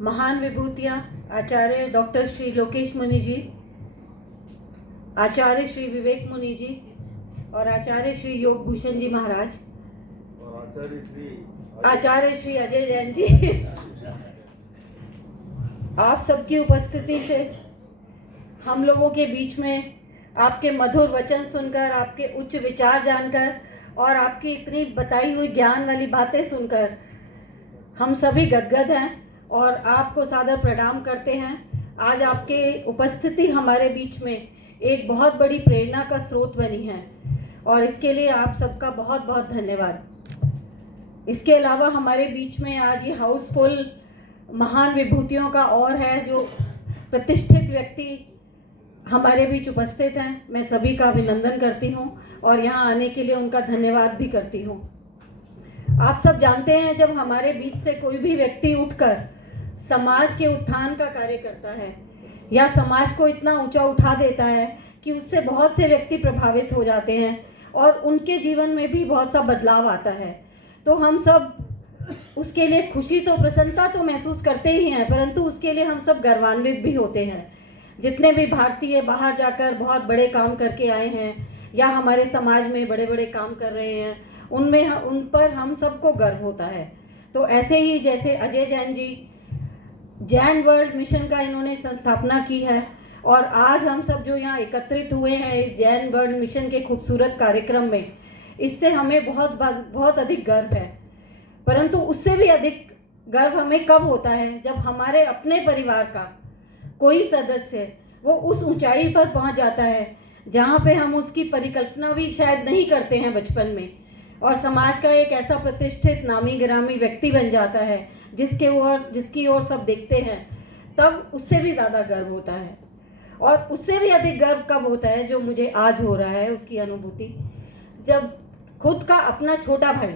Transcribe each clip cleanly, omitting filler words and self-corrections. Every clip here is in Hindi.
महान विभूतियाँ आचार्य डॉक्टर श्री लोकेश मुनि जी, आचार्य श्री विवेक मुनि जी और आचार्य श्री योग भूषण जी महाराज और आचार्य श्री अजय जैन जी, आप सबकी उपस्थिति से हम लोगों के बीच में आपके मधुर वचन सुनकर, आपके उच्च विचार जानकर और आपकी इतनी बताई हुई ज्ञान वाली बातें सुनकर हम सभी गदगद हैं और आपको सादर प्रणाम करते हैं। आज आपके उपस्थिति हमारे बीच में एक बहुत बड़ी प्रेरणा का स्रोत बनी है और इसके लिए आप सबका बहुत बहुत धन्यवाद। इसके अलावा हमारे बीच में आज ये हाउसफुल महान विभूतियों का और है, जो प्रतिष्ठित व्यक्ति हमारे बीच उपस्थित हैं। मैं सभी का अभिनंदन करती हूँ और यहाँ आने के लिए उनका धन्यवाद भी करती हूँ। आप सब जानते हैं, जब हमारे बीच से कोई भी व्यक्ति उठकर समाज के उत्थान का कार्य करता है या समाज को इतना ऊंचा उठा देता है कि उससे बहुत से व्यक्ति प्रभावित हो जाते हैं और उनके जीवन में भी बहुत सा बदलाव आता है, तो हम सब उसके लिए खुशी तो प्रसन्नता तो महसूस करते ही हैं, परंतु उसके लिए हम सब गर्वान्वित भी होते हैं। जितने भी भारतीय बाहर जाकर बहुत बड़े काम करके आए हैं या हमारे समाज में बड़े बड़े काम कर रहे हैं, उन पर हम सबको गर्व होता है। तो ऐसे ही जैसे अजय जैन जी जैन वर्ल्ड मिशन का इन्होंने संस्थापना की है और आज हम सब जो यहाँ एकत्रित हुए हैं इस जैन वर्ल्ड मिशन के खूबसूरत कार्यक्रम में, इससे हमें बहुत अधिक गर्व है। परंतु उससे भी अधिक गर्व हमें कब होता है, जब हमारे अपने परिवार का कोई सदस्य वो उस ऊंचाई पर पहुंच जाता है जहाँ पे हम उसकी परिकल्पना भी शायद नहीं करते हैं बचपन में, और समाज का एक ऐसा प्रतिष्ठित नामी गिरामी व्यक्ति बन जाता है जिसकी ओर सब देखते हैं, तब उससे भी ज़्यादा गर्व होता है। और उससे भी अधिक गर्व कब होता है, जो मुझे आज हो रहा है उसकी अनुभूति, जब खुद का अपना छोटा भाई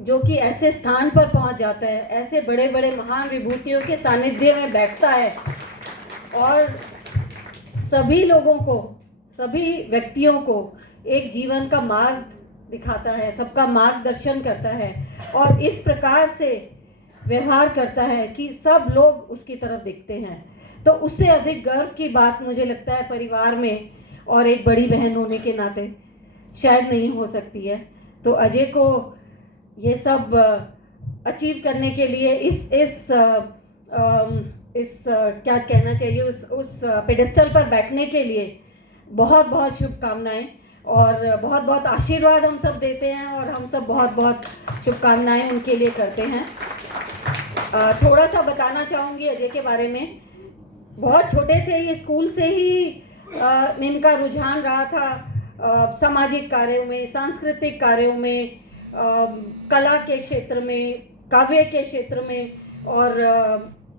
जो कि ऐसे स्थान पर पहुंच जाता है, ऐसे बड़े बड़े महान विभूतियों के सानिध्य में बैठता है और सभी लोगों को, सभी व्यक्तियों को एक जीवन का मार्ग दिखाता है, सबका मार्गदर्शन करता है और इस प्रकार से व्यवहार करता है कि सब लोग उसकी तरफ देखते हैं, तो उससे अधिक गर्व की बात मुझे लगता है परिवार में और एक बड़ी बहन होने के नाते शायद नहीं हो सकती है। तो अजय को ये सब अचीव करने के लिए इस क्या कहना चाहिए, उस पेडेस्टल पर बैठने के लिए बहुत बहुत शुभकामनाएं और बहुत बहुत आशीर्वाद हम सब देते हैं और हम सब बहुत बहुत शुभकामनाएं उनके लिए करते हैं। थोड़ा सा बताना चाहूँगी अजय के बारे में। बहुत छोटे थे, ये स्कूल से ही इनका रुझान रहा था सामाजिक कार्यों में, सांस्कृतिक कार्यों में, कला के क्षेत्र में, काव्य के क्षेत्र में और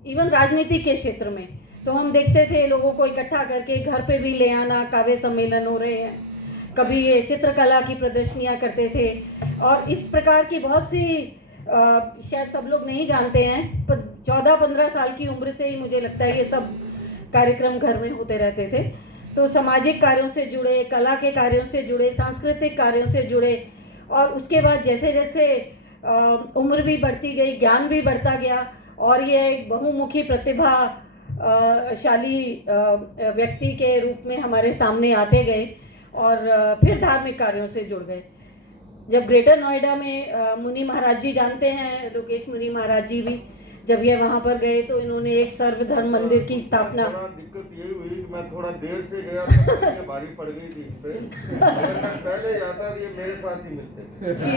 इवन राजनीति के क्षेत्र में। तो हम देखते थे लोगों को इकट्ठा करके घर पे भी ले आना, काव्य सम्मेलन हो रहे हैं, कभी ये चित्रकला की प्रदर्शनियां करते थे और इस प्रकार की बहुत सी शायद सब लोग नहीं जानते हैं, पर 14-15 साल की उम्र से ही मुझे लगता है ये सब कार्यक्रम घर में होते रहते थे। तो सामाजिक कार्यों से जुड़े, कला के कार्यों से जुड़े, सांस्कृतिक कार्यों से जुड़े और उसके बाद जैसे जैसे उम्र भी बढ़ती गई, ज्ञान भी बढ़ता गया और ये एक बहुमुखी प्रतिभाशाली व्यक्ति के रूप में हमारे सामने आते गए और फिर धार्मिक कार्यों से जुड़ गए। जब ग्रेटर नोएडा में मुनि महाराज जी जानते हैं, लोकेश मुनि महाराज जी भी, जब ये वहाँ पर गए तो इन्होंने एक सर्वधर्म मंदिर की स्थापना। दिक्कत यही हुई कि मैं थोड़ा देर से गया था, ये भारी पड़ गई थी इस पे। अगर मैं पहले जाता ये मेरे साथ ही मिलते। जी,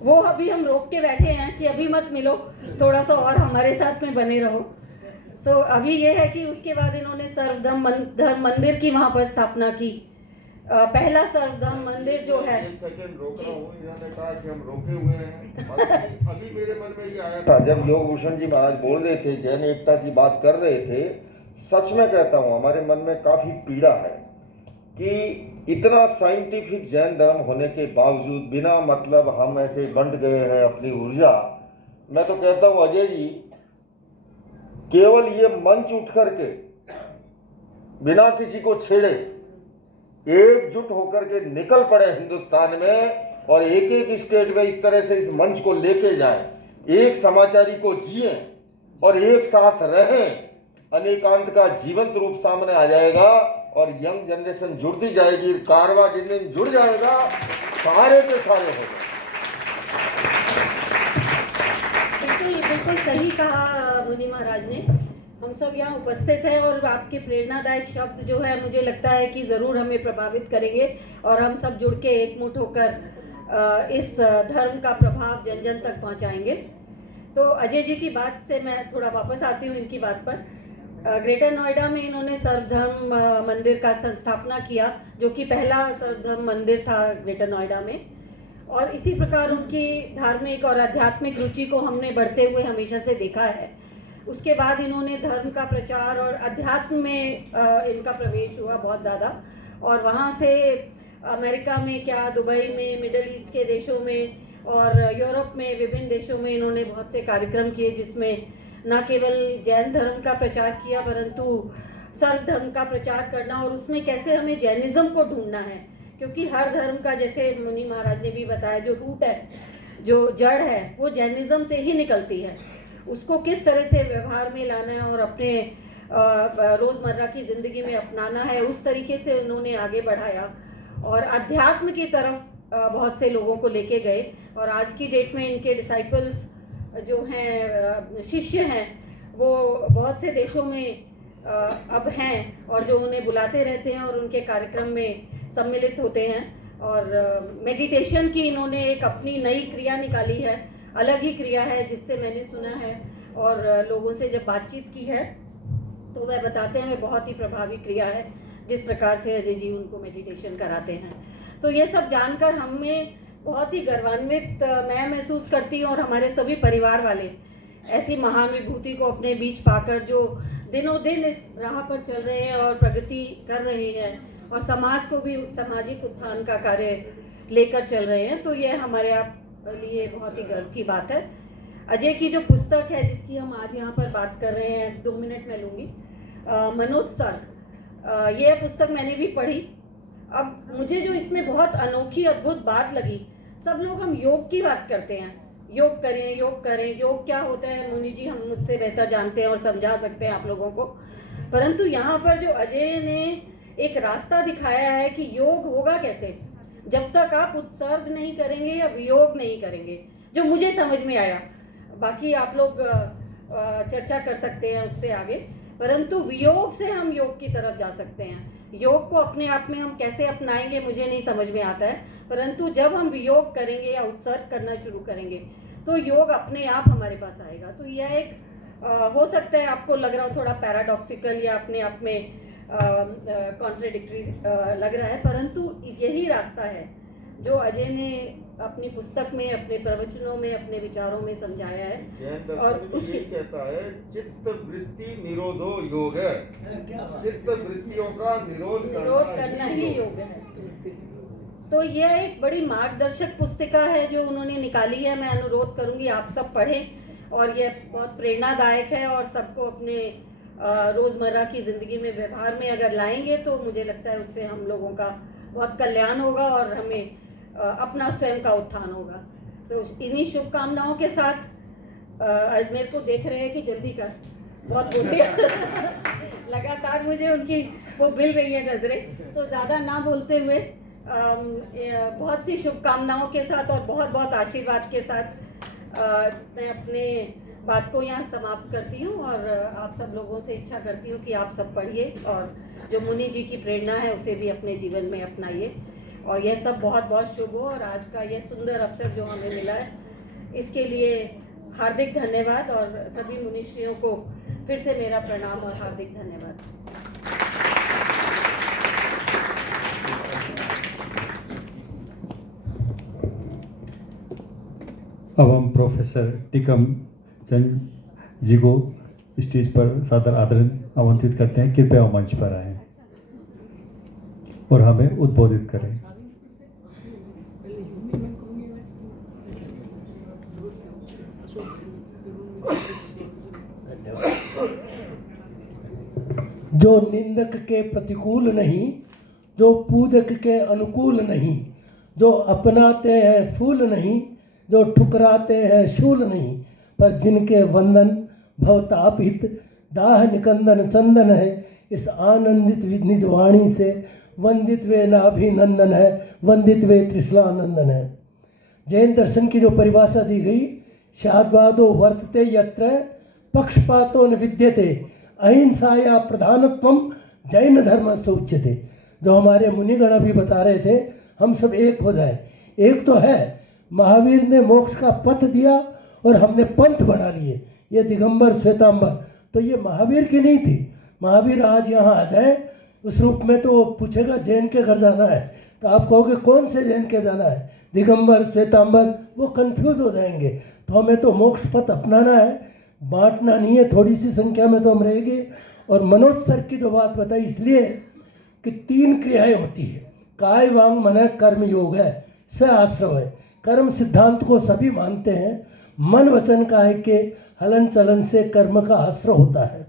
वो अभी हम रोक के बैठे हैं कि अभी मत मिलो, थोड़ा सा और हमारे साथ में बने रहो। तो अभी ये है कि उसके बाद इन्होंने सर्वधर्म मंदिर की वहाँ पर स्थापना की। पहला सर्वधर्म मंदिर जो है, एक सेकंड रोक रहा हूँ, इन्होंने कहा कि हम रोके हुए हैं। अभी मेरे मन में ये आया था जब योग भूषण जी महाराज बोल रहे थे, जैन एकता की बात कर रहे थे, सच में कहता हूँ हमारे मन में काफी पीड़ा है कि इतना साइंटिफिक जैन धर्म होने के बावजूद बिना मतलब हम ऐसे बंट गए हैं अपनी ऊर्जा। मैं तो कहता हूँ अजय जी, केवल ये मंच उठ करके बिना किसी को छेड़े एकजुट होकर के निकल पड़े हिंदुस्तान में और एक एक स्टेट में इस तरह से इस मंच को लेके जाए, एक समाचारी को जिए और एक साथ रहें, अनेकांत का जीवंत रूप सामने आ जाएगा और यंग जनरेशन जुड़ती जाएगी। कारवा जिन दिन जुड़ जाएगा सारे के सारे हो गए। बिल्कुल सही कहा मुनि महाराज ने। हम सब यहाँ उपस्थित हैं और आपके प्रेरणादायक शब्द जो है मुझे लगता है कि ज़रूर हमें प्रभावित करेंगे और हम सब जुड़ के एकमुठ होकर इस धर्म का प्रभाव जन जन तक पहुँचाएंगे। तो अजय जी की बात से मैं थोड़ा वापस आती हूँ इनकी बात पर। ग्रेटर नोएडा में इन्होंने सर्वधर्म मंदिर का संस्थापना किया, जो कि पहला सर्वधर्म मंदिर था ग्रेटर नोएडा में। और इसी प्रकार उनकी धार्मिक और आध्यात्मिक रुचि को हमने बढ़ते हुए हमेशा से देखा है। उसके बाद इन्होंने धर्म का प्रचार और अध्यात्म में इनका प्रवेश हुआ बहुत ज़्यादा, और वहाँ से अमेरिका में क्या, दुबई में, मिडल ईस्ट के देशों में और यूरोप में विभिन्न देशों में इन्होंने बहुत से कार्यक्रम किए, जिसमें न केवल जैन धर्म का प्रचार किया परंतु सर्व धर्म का प्रचार करना, और उसमें कैसे हमें जैनिज़्म को ढूंढना है, क्योंकि हर धर्म का, जैसे मुनि महाराज ने भी बताया, जो रूट है, जो जड़ है, वो जैनिज़्म से ही निकलती है। उसको किस तरह से व्यवहार में लाना है और अपने रोज़मर्रा की ज़िंदगी में अपनाना है, उस तरीके से उन्होंने आगे बढ़ाया और अध्यात्म की तरफ बहुत से लोगों को लेके गए। और आज की डेट में इनके डिसाइपल्स जो हैं, शिष्य हैं, वो बहुत से देशों में अब हैं और जो उन्हें बुलाते रहते हैं और उनके कार्यक्रम में सम्मिलित होते हैं। और मेडिटेशन की इन्होंने एक अपनी नई क्रिया निकाली है, अलग ही क्रिया है, जिससे मैंने सुना है और लोगों से जब बातचीत की है तो वह बताते हैं वह बहुत ही प्रभावी क्रिया है, जिस प्रकार से अजय जी उनको मेडिटेशन कराते हैं। तो ये सब जानकर हमें बहुत ही गर्वान्वित मैं महसूस करती हूँ और हमारे सभी परिवार वाले ऐसी महान विभूति को अपने बीच पाकर, जो दिनों दिन इस राह पर चल रहे हैं और प्रगति कर रहे हैं और समाज को भी सामाजिक उत्थान का कार्य लेकर चल रहे हैं। तो ये हमारे आप लिए बहुत ही गर्व की बात है। अजय की जो पुस्तक है, जिसकी हम आज यहाँ पर बात कर रहे हैं, 2 मिनट मैं लूँगी, मनोत्सर्ग, ये पुस्तक मैंने भी पढ़ी। अब मुझे जो इसमें बहुत अनोखी अद्भुत बात लगी, सब लोग हम योग की बात करते हैं, योग करें, योग करें, योग क्या होता है मुनि जी हम मुझसे बेहतर जानते हैं और समझा सकते हैं आप लोगों को। परंतु यहाँ पर जो अजय ने एक रास्ता दिखाया है कि योग होगा कैसे, जब तक आप उत्सर्ग नहीं करेंगे या वियोग नहीं करेंगे, जो मुझे समझ में आया। बाकी आप लोग चर्चा कर सकते हैं उससे आगे, परंतु वियोग से हम योग की तरफ जा सकते हैं। योग को अपने आप में हम कैसे अपनाएंगे मुझे नहीं समझ में आता है, परंतु जब हम वियोग करेंगे या उत्सर्ग करना शुरू करेंगे तो योग अपने आप हमारे पास आएगा। तो यह एक हो सकता है आपको लग रहा हो थोड़ा पैराडॉक्सिकल या अपने आप में कॉन्ट्रेडिक्टरी लग रहा है, परंतु यही रास्ता है जो अजय ने अपनी पुस्तक में, अपने प्रवचनों में, अपने विचारों में समझाया है। और उसकी कहता है चित्त वृत्ति निरोधो योग है, चित्त वृत्तियों का निरोध करना ही योग है। तो यह एक बड़ी मार्गदर्शक पुस्तिका है जो उन्होंने निकाली है। मैं अनुरोध करूंगी आप सब पढ़ें और यह बहुत प्रेरणादायक है और सबको अपने रोज़मर्रा की ज़िंदगी में, व्यवहार में अगर लाएंगे तो मुझे लगता है उससे हम लोगों का बहुत कल्याण होगा और हमें अपना स्वयं का उत्थान होगा। तो इन्हीं शुभकामनाओं के साथ मेरे को देख रहे हैं कि जल्दी कर, बहुत बोलते लगातार मुझे उनकी वो मिल रही है नज़रें, तो ज़्यादा ना बोलते हुए बहुत सी शुभकामनाओं के साथ और बहुत बहुत आशीर्वाद के साथ मैं अपने बात को यहाँ समाप्त करती हूँ और आप सब लोगों से इच्छा करती हूँ कि आप सब पढ़िए और जो मुनि जी की प्रेरणा है उसे भी अपने जीवन में अपनाइए। और यह सब बहुत बहुत शुभ हो और आज का यह सुंदर अवसर जो हमें मिला है इसके लिए हार्दिक धन्यवाद और सभी मुनिश्रियों को फिर से मेरा प्रणाम और हार्दिक धन्यवाद। अब हम प्रोफेसर टीकम चंद जी को स्टेज पर सादर आदरण आमंत्रित करते हैं। कृपया मंच पर आएं और हमें उद्बोधित करें। जो निंदक के प्रतिकूल नहीं, जो पूजक के अनुकूल नहीं, जो अपनाते हैं फूल नहीं, जो ठुकराते हैं शूल नहीं, पर जिनके वंदन भवतापित दाह निकंदन चंदन है, इस आनंदित निज वाणी से वंदित वे नाभिनंदन है, वंदित वे त्रिशलानंदन है। जैन दर्शन की जो परिभाषा दी गई, शाद्वादो वर्तते यत्र पक्षपातो न विद्यते अहिंसाया प्रधानत्वम जैन धर्म से उच्यते। जो हमारे मुनिगण अभी बता रहे थे, हम सब एक हो जाए। एक तो है महावीर ने मोक्ष का पथ दिया और हमने पंथ बना लिए, ये दिगंबर श्वेतांबर, तो ये महावीर की नहीं थी। महावीर आज यहाँ आ जाए उस रूप में तो वो पूछेगा जैन के घर जाना है, तो आप कहोगे कौन से जैन के जाना है, दिगंबर श्वेतांबर, वो कंफ्यूज हो जाएंगे। तो हमें तो मोक्ष पथ अपनाना है, बांटना नहीं है। थोड़ी सी संख्या में तो हम रहेंगे। और मनोज सर की जो बात बताई, इसलिए कि 3 क्रियाएं होती है, काय वांग मन कर्म योग है, स आश्रव है। कर्म सिद्धांत को सभी मानते हैं, मन वचन काय के हलन चलन से कर्म का आश्रय होता है।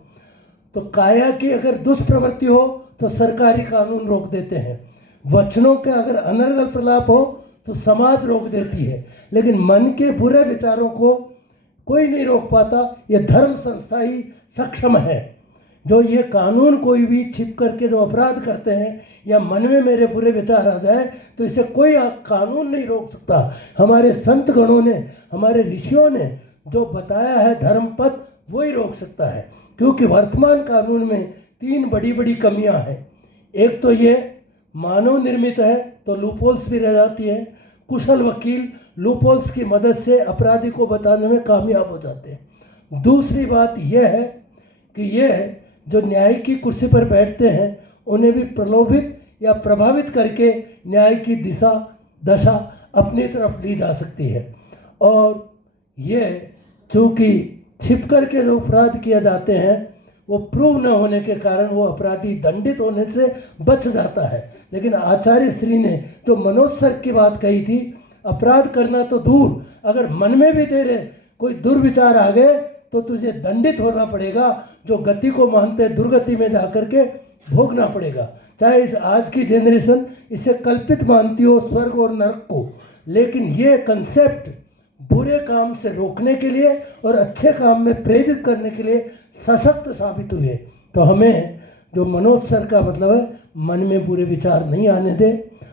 तो काया की अगर दुष्प्रवृत्ति हो तो सरकारी कानून रोक देते हैं, वचनों के अगर अनर्गल प्रलाप हो तो समाज रोक देती है, लेकिन मन के बुरे विचारों को कोई नहीं रोक पाता। ये धर्म संस्था ही सक्षम है। जो ये कानून कोई भी छिप करके जो अपराध करते हैं या मन में मेरे बुरे विचार आ जाए तो इसे कोई कानून नहीं रोक सकता। हमारे संत गणों ने, हमारे ऋषियों ने जो बताया है धर्म पथ, वही रोक सकता है। क्योंकि वर्तमान कानून में 3 बड़ी बड़ी कमियां हैं। एक तो ये मानव निर्मित है, तो लूपहोल्स भी रह जाती है। कुशल वकील लूपहोल्स की मदद से अपराधी को बताने में कामयाब हो जाते हैं। दूसरी बात यह है कि ये जो न्याय की कुर्सी पर बैठते हैं, उन्हें भी प्रलोभित या प्रभावित करके न्याय की दशा अपनी तरफ ली जा सकती है। और ये चूँकि छिप कर के जो अपराध किए जाते हैं, वो प्रूव न होने के कारण वो अपराधी दंडित होने से बच जाता है। लेकिन आचार्य श्री ने जो मनोज सर की बात कही थी, अपराध करना तो दूर, अगर मन में भी तेरे कोई दुर्विचार आ गए तो तुझे दंडित होना पड़ेगा। जो गति को मानते दुर्गति में जाकर के भोगना पड़ेगा। चाहे इस आज की जनरेशन इसे कल्पित मानती हो, स्वर्ग और नरक को, लेकिन ये कंसेप्ट बुरे काम से रोकने के लिए और अच्छे काम में प्रेरित करने के लिए सशक्त साबित हुए। तो हमें जो मनोज सर का मतलब है, मन में बुरे विचार नहीं आने दे।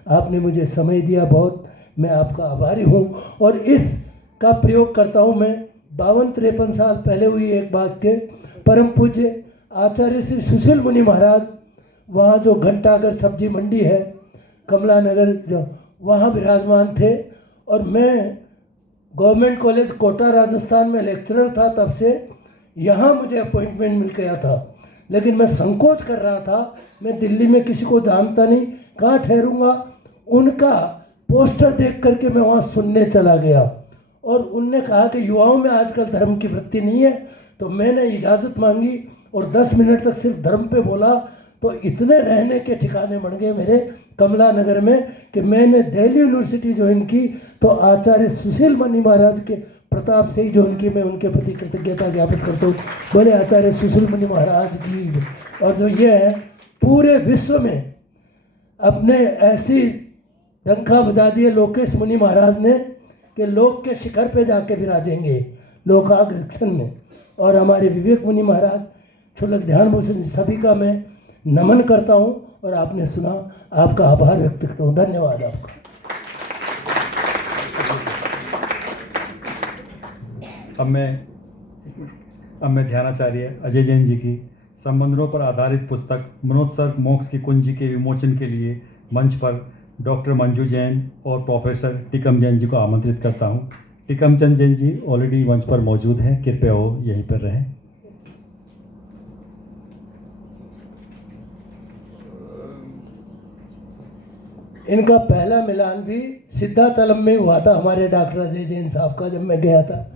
आपने मुझे समय दिया, बहुत मैं आपका आभारी हूँ। और इसका प्रयोग करता हूँ मैं 52-53 साल पहले हुई एक बात के परम पूज्य आचार्य श्री सुशील मुनि महाराज, वहाँ जो घंटाघर सब्जी मंडी है कमला नगर, जो वहाँ विराजमान थे। और मैं गवर्नमेंट कॉलेज कोटा राजस्थान में लेक्चरर था, तब से यहाँ मुझे अपॉइंटमेंट मिल गया था। लेकिन मैं संकोच कर रहा था, मैं दिल्ली में किसी को जानता नहीं, कहाँ ठहरूंगा। उनका पोस्टर देख करके मैं वहाँ सुनने चला गया और उनने कहा कि युवाओं में आजकल धर्म की वृत्ति नहीं है। तो मैंने इजाज़त मांगी और 10 मिनट तक सिर्फ धर्म पे बोला। तो इतने रहने के ठिकाने बन गए मेरे कमला नगर में कि मैंने दिल्ली यूनिवर्सिटी ज्वाइन की, तो आचार्य सुशील मुनि महाराज के प्रताप से ही ज्वाइन की। मैं उनके प्रति कृतज्ञता ज्ञापित करता हूँ। बोले आचार्य सुशील मुनि महाराज की। और जो ये है, पूरे विश्व में अपने ऐसी डंका बजा दिए लोकेश मुनि महाराज ने कि लोक के शिखर पे जाके विराजेंगे, लोकाग्रक्षण में। और हमारे विवेक मुनि महाराज, क्षुल्लक ध्यान भूषण, सभी का मैं नमन करता हूँ। और आपने सुना, आपका आभार व्यक्त करता हूँ। धन्यवाद आपका। अब मैं ध्यानाचार्य अजय जैन जी की संबंधों पर आधारित पुस्तक मनोज सर मोक्ष की कुंजी के विमोचन के लिए मंच पर डॉक्टर मंजू जैन और प्रोफेसर टिकम जैन जी को आमंत्रित करता हूँ। टिकम चंद जैन जी ऑलरेडी मंच पर मौजूद हैं, कृपया वो यहीं पर रहें। इनका पहला मिलान भी सिद्धाचलम में हुआ था हमारे डॉक्टर अजय जैन साहब का, जब मैं गया था।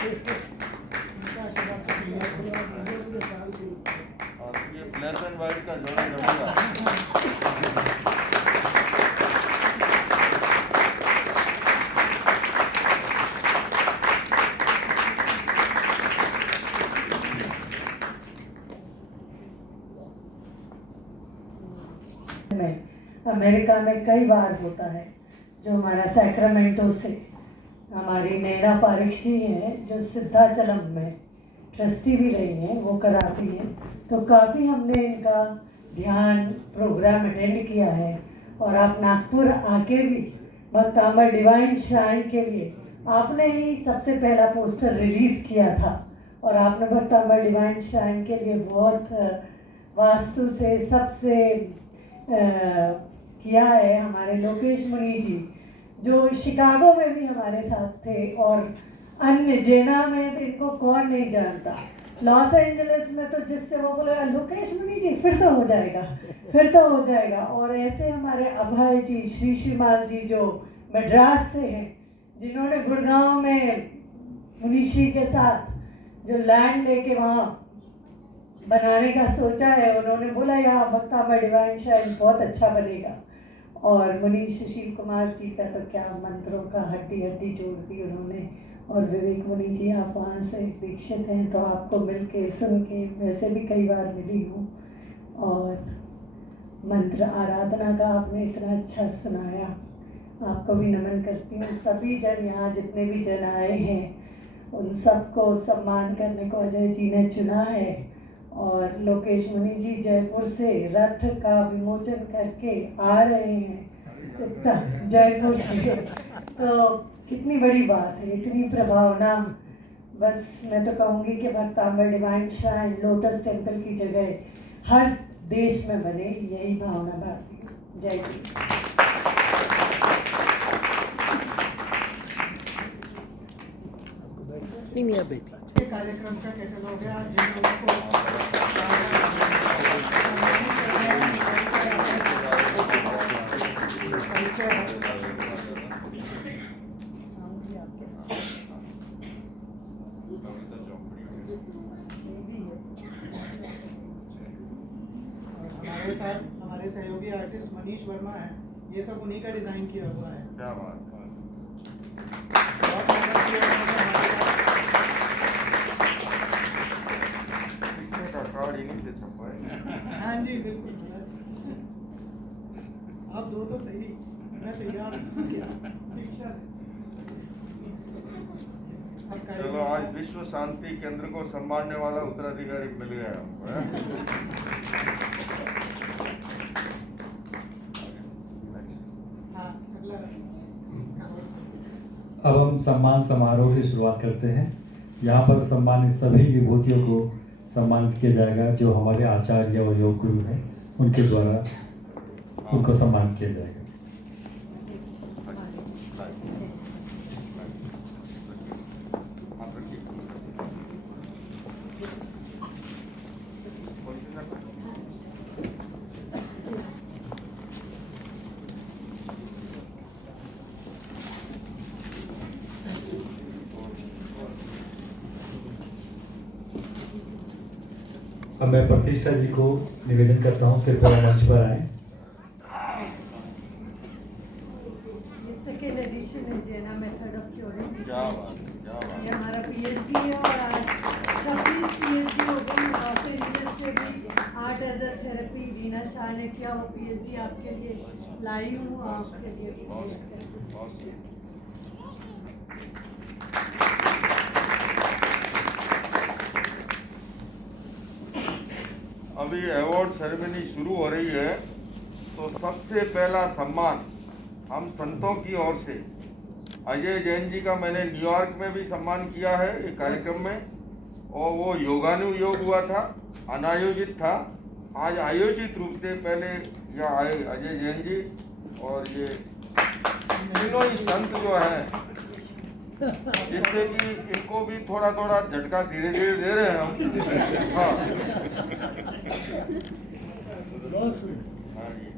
और ये ब्लैक एंड व्हाइट का जोड़ा जमेगा। में अमेरिका में कई बार होता है, जो हमारा सैक्रामेंटो से हमारी नैना पारिक जी हैं जो सिद्धाचलम में ट्रस्टी भी रही हैं, वो कराती हैं। तो काफ़ी हमने इनका ध्यान प्रोग्राम अटेंड किया है। और आप नागपुर आके भी भक्तांबर डिवाइन श्राइन के लिए आपने ही सबसे पहला पोस्टर रिलीज़ किया था, और आपने भक्तांबर डिवाइन श्राइन के लिए बहुत वास्तु से सबसे किया है। हमारे लोकेश मुनि जी जो शिकागो में भी हमारे साथ थे, और अन्य जेना में तो इनको कौन नहीं जानता, लॉस एंजलिस में तो जिससे वो बोले लोकेश मुनि जी फिर तो हो जाएगा, फिर तो हो जाएगा। और ऐसे हमारे अभय जी, श्री श्रीमाल जी जो मद्रास से हैं, जिन्होंने गुड़गांव में मुनीश्री के साथ जो लैंड लेके वहाँ बनाने का सोचा है, उन्होंने बोला यहाँ भक्तांबर डिवाइन श्राइन बहुत अच्छा बनेगा। और मुनीश सुशील कुमार जी का तो क्या मंत्रों का हड्डी हड्डी जोड़ दी उन्होंने। और विवेक मुनि जी आप वहाँ से दीक्षित हैं, तो आपको मिल के सुन के वैसे भी कई बार मिली हूँ। और मंत्र आराधना का आपने इतना अच्छा सुनाया, आपको भी नमन करती हूँ। सभी जन यहाँ जितने भी जन आए हैं उन सबको सम्मान करने को अजय जी ने चुना है। और लोकेश मुनि जी जयपुर से रथ का विमोचन करके आ रहे हैं जयपुर से, तो कितनी बड़ी बात है, इतनी प्रभावना। बस मैं तो कहूँगी कि भक्तांबर डिवाइन श्राइन लोटस टेम्पल की जगह हर देश में बने, यही भावना भारती है। जय जी। कार्यक्रम का कैटलॉग है। आज जिन लोगों हमारे साथ हमारे सहयोगी आर्टिस्ट मनीष वर्मा है, ये सब उन्हीं का डिजाइन किया हुआ है। क्या बात है। बहुत मेहनत की है उन्होंने। पीछे का कार्ड इन्हीं से छपा है। हाँ जी बिल्कुल सर, आप दो तो सही, मैं तैयार हूँ। दीक्षा चलो आज विश्व शांति केंद्र को संभालने वाला उत्तराधिकारी मिल गया हमको, हैं? हाँ अगला अब हम सम्मान समारोह की शुरुआत करते हैं। यहाँ पर सम्मानित सभी विभूतियों को सम्मानित किया जाएगा जो हमारे आचार्य और योग गुरु हैं, उनके द्वारा उनको सम्मानित किया जाएगा। अब मैं प्रतिष्ठा जी को निवेदन करता हूँ, कृपया मंच पर आए। ये सेकेंड एडिशन है जेना मेथड ऑफ क्योरिंग। क्या बात है, क्या बात ये है। हमारा पीएचडी है, और आज 26 पीएचडी हो गई। लॉस एंजलिस से भी art as a therapy Reena Shah ने किया, वो पीएचडी आपके लिए लाई हूँ, आपके लिए भी। अभी अवार्ड सेरेमनी शुरू हो रही है, तो सबसे पहला सम्मान हम संतों की ओर से अजय जैन जी का मैंने न्यूयॉर्क में भी सम्मान किया है एक कार्यक्रम में, और वो योगानुयोग हुआ था, अनायोजित था। आज आयोजित रूप से पहले यहाँ आए अजय जैन जी, और ये तीनों ही संत जो हैं, जिससे कि इनको भी थोड़ा थोड़ा झटका धीरे धीरे दे रहे हैं हम। हाँ हाँ जी।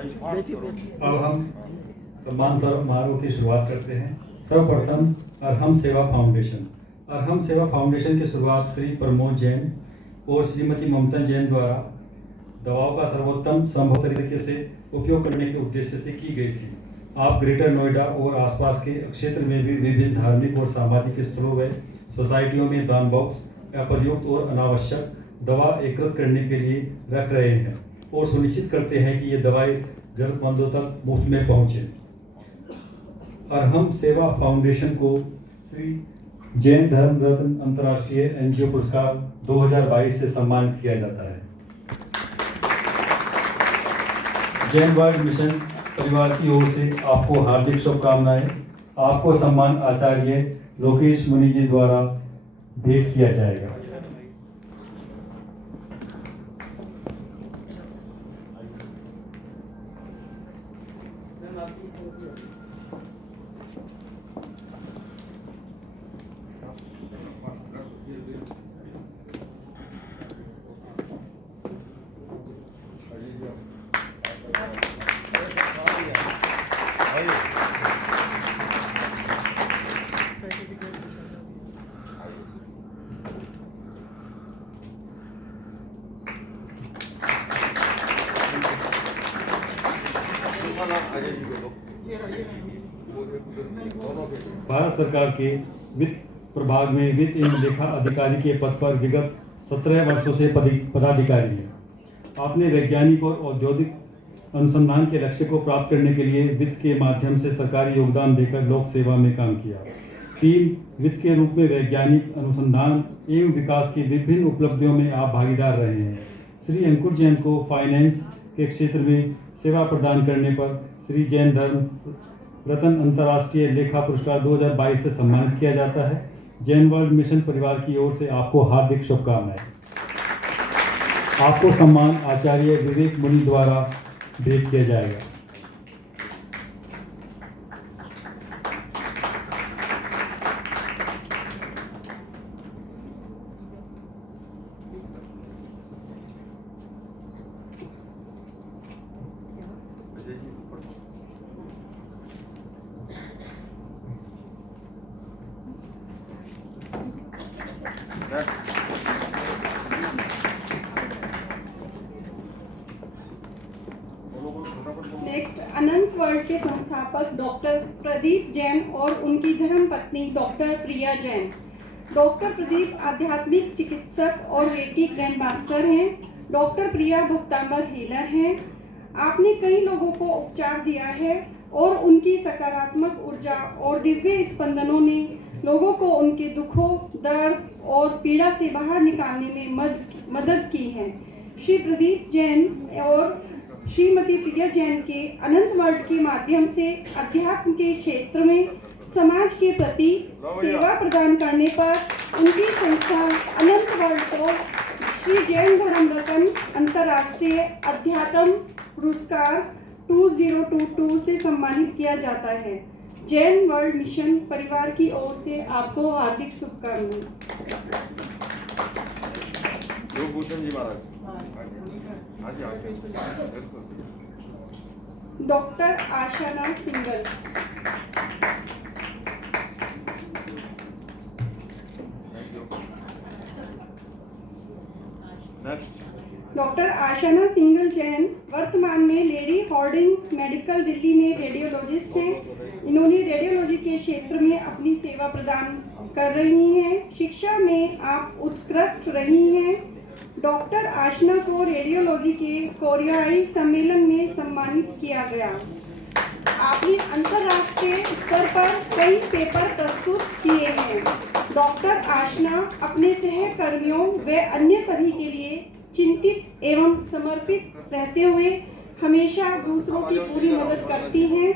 अब हम सम्मान समारोह की शुरुआत करते हैं। सर्वप्रथम अरहम सेवा फाउंडेशन। अरहम सेवा फाउंडेशन की शुरुआत श्री प्रमोद जैन और श्रीमती ममता जैन द्वारा दवाओं का सर्वोत्तम संभव तरीके से उपयोग करने के उद्देश्य से की गई थी। आप ग्रेटर नोएडा और आसपास के क्षेत्र में भी विभिन्न धार्मिक और सामाजिक स्थलों व सोसाइटियों में दान बॉक्स अप्रयुक्त और अनावश्यक दवा एकत्रित करने के लिए रख रहे हैं और सुनिश्चित करते हैं कि ये दवाएं जरूरतमंदों तक मुफ्त में पहुंचे। अरहम सेवा फाउंडेशन को श्री जैन धर्म रत्न अंतर्राष्ट्रीय एनजीओ पुरस्कार 2022 से सम्मानित किया जाता है। जैन वर्ल्ड मिशन परिवार की ओर से आपको हार्दिक शुभकामनाएं। आपको सम्मान आचार्य लोकेश मुनि जी द्वारा भेंट किया जाएगा। भारत सरकार के वित्त प्रभाग में वित्त एवं लेखा अधिकारी के पद पर विगत 17 वर्षों से पदाधिकारी हैं। आपने वैज्ञानिक और औद्योगिक अनुसंधान के लक्ष्य को प्राप्त करने के लिए वित्त के माध्यम से सरकारी योगदान देकर लोक सेवा में काम किया। टीम वित्त के रूप में वैज्ञानिक अनुसंधान एवं विकास की विभिन्न उपलब्धियों में आप भागीदार रहे हैं। श्री अंकुर जैन को फाइनेंस के क्षेत्र में सेवा प्रदान करने पर श्री जैन धर्म रत्न अंतर्राष्ट्रीय लेखा पुरस्कार 2022 से सम्मानित किया जाता है। जैन वर्ल्ड मिशन परिवार की ओर से आपको हार्दिक शुभकामनाएं। आपको सम्मान आचार्य विवेक मुनि द्वारा भेंट किया जाएगा। नेक्स्ट, अनंत वर्ल्ड के संस्थापक डॉक्टर प्रदीप जैन और उनकी धर्मपत्नी डॉक्टर प्रिया जैन। डॉक्टर प्रदीप आध्यात्मिक चिकित्सक और रेकी ग्रैंड मास्टर हैं। डॉक्टर प्रिया भक्तांबर हीलर हैं। आपने कई लोगों को उपचार दिया है और उनकी सकारात्मक ऊर्जा और दिव्य स्पंदनों ने लोगों को उनके दुखों, दर्द और पीड़ा से बाहर निकालने में मदद की है। श्री प्रदीप जैन और श्रीमती प्रिया जैन के अनंत वर्ल्ड के माध्यम से अध्यात्म के क्षेत्र में समाज के प्रति सेवा प्रदान करने पर उनकी संस्था अनंत वर्ल्ड को श्री जैन धर्म रत्न अंतर्राष्ट्रीय अध्यात्म पुरस्कार 2022 से सम्मानित किया जाता है। जैन वर्ल्ड मिशन परिवार की ओर से आपको हार्दिक शुभकामनाएं। डॉक्टर आशाना सिंगल। डॉक्टर आशाना सिंगल जैन वर्तमान में लेडी हार्डिंग मेडिकल दिल्ली में रेडियोलॉजिस्ट हैं। इन्होंने रेडियोलॉजी के क्षेत्र में अपनी सेवा प्रदान कर रही हैं। शिक्षा में आप उत्कृष्ट रही हैं। डॉक्टर आशना को रेडियोलॉजी के कोरियाई सम्मेलन में सम्मानित किया गया। आपने अंतर्राष्ट्रीय स्तर पर कई पेपर प्रस्तुत किए हैं। डॉक्टर आशना अपने सहकर्मियों व अन्य सभी के लिए चिंतित एवं समर्पित रहते हुए हमेशा दूसरों की पूरी मदद करती हैं।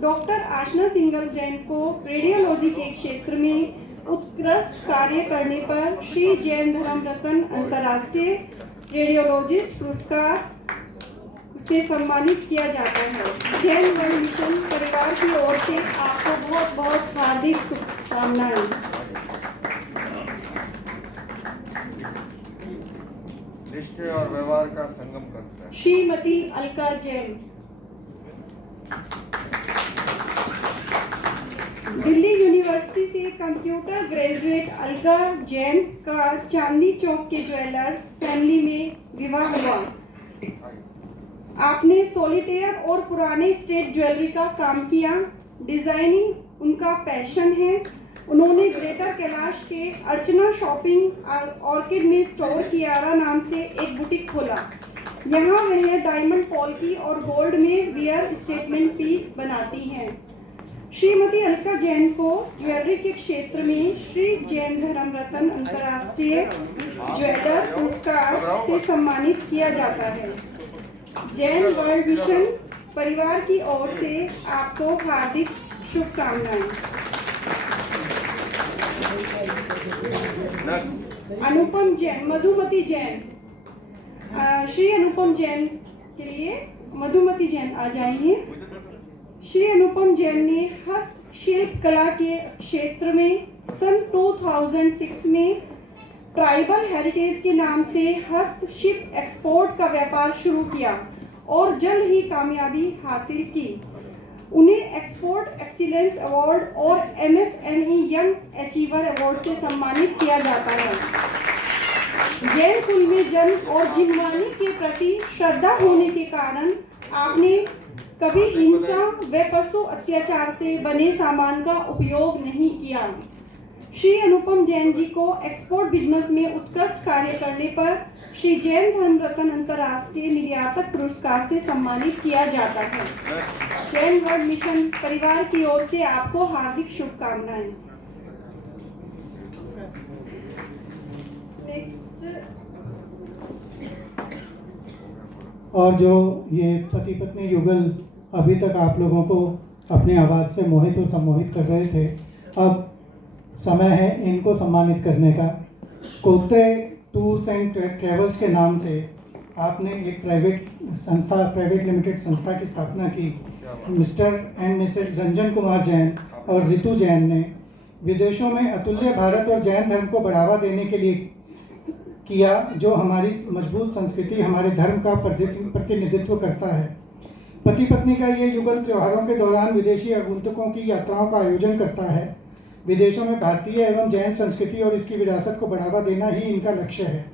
डॉक्टर आशना सिंगल जैन को रेडियोलॉजी के क्षेत्र में उत्कृष्ट कार्य करने पर श्री जैन धर्म रत्न अंतर्राष्ट्रीय रेडियोलॉजिस्ट पुरस्कार से सम्मानित किया जाता है। जैन वर्ल्ड मिशन परिवार की ओर से आपको बहुत बहुत हार्दिक शुभकामनाएं। निष्ठे और व्यवहार का संगम करता है। श्रीमती अलका जैन। दिल्ली यूनिवर्सिटी से कंप्यूटर ग्रेजुएट अलका जैन का चांदनी चौक के ज्वेलर्स फैमिली में विवाह हुआ। आपने सॉलिटेयर और पुराने स्टेट ज्वेलरी का काम किया। डिजाइनिंग उनका पैशन है। उन्होंने ग्रेटर कैलाश के अर्चना शॉपिंग ऑर्किड में स्टोर कियारा नाम से एक बुटीक खोला। यहाँ वह डायमंड पॉल्की और गोल्ड में वियर स्टेटमेंट पीस बनाती हैं। श्रीमती अलका जैन को ज्वेलरी के क्षेत्र में श्री जैन धर्म रत्न अंतर्राष्ट्रीय ज्वेलर पुरस्कार से सम्मानित किया जाता है। जैन वर्ल्ड मिशन परिवार की ओर से आपको हार्दिक शुभकामनाएं। अनुपम जैन, मधुमती जैन, श्री अनुपम जैन के लिए मधुमती जैन आ जाइए। श्री अनुपम जैन ने हस्तशिल्प कला के क्षेत्र में सन 2006 में ट्राइबल हेरिटेज के नाम से हस्तशिल्प एक्सपोर्ट का व्यापार शुरू किया और जल्द ही कामयाबी हासिल की। उन्हें एक्सपोर्ट एक्सीलेंस अवार्ड और MSME यंग अचीवर अवार्ड से सम्मानित किया जाता है। जैन कुल में जन्म और जिनवानी के प्रति श्रद्धा होने के कारण आपने कभी हिंसा व पशु अत्याचार से बने सामान का उपयोग नहीं किया। श्री अनुपम जैन जी को एक्सपोर्ट बिजनेस में उत्कृष्ट कार्य करने पर श्री जैन धर्म रत्न अंतर्राष्ट्रीय निर्यातक पुरस्कार से सम्मानित किया जाता है। जैन वर्ल्ड मिशन परिवार की ओर से आपको हार्दिक शुभकामनाएं। और जो ये पति पत्नी युगल अभी तक आप लोगों को अपनी आवाज़ से मोहित और सम्मोहित कर रहे थे, अब समय है इनको सम्मानित करने का। कोत्रे टूर्स एंड ट्रेवल्स के नाम से आपने एक प्राइवेट लिमिटेड संस्था की स्थापना की। Mister and Mrs Ranjan Kumar Jain और रितु जैन ने विदेशों में अतुल्य भारत और जैन धर्म को बढ़ावा देने के लिए किया, जो हमारी मजबूत संस्कृति, हमारे धर्म का प्रतिनिधित्व करता है। पति पत्नी का ये युगल त्योहारों के दौरान विदेशी आगंतुकों की यात्राओं का आयोजन करता है। विदेशों में भारतीय एवं जैन संस्कृति और इसकी विरासत को बढ़ावा देना ही इनका लक्ष्य है।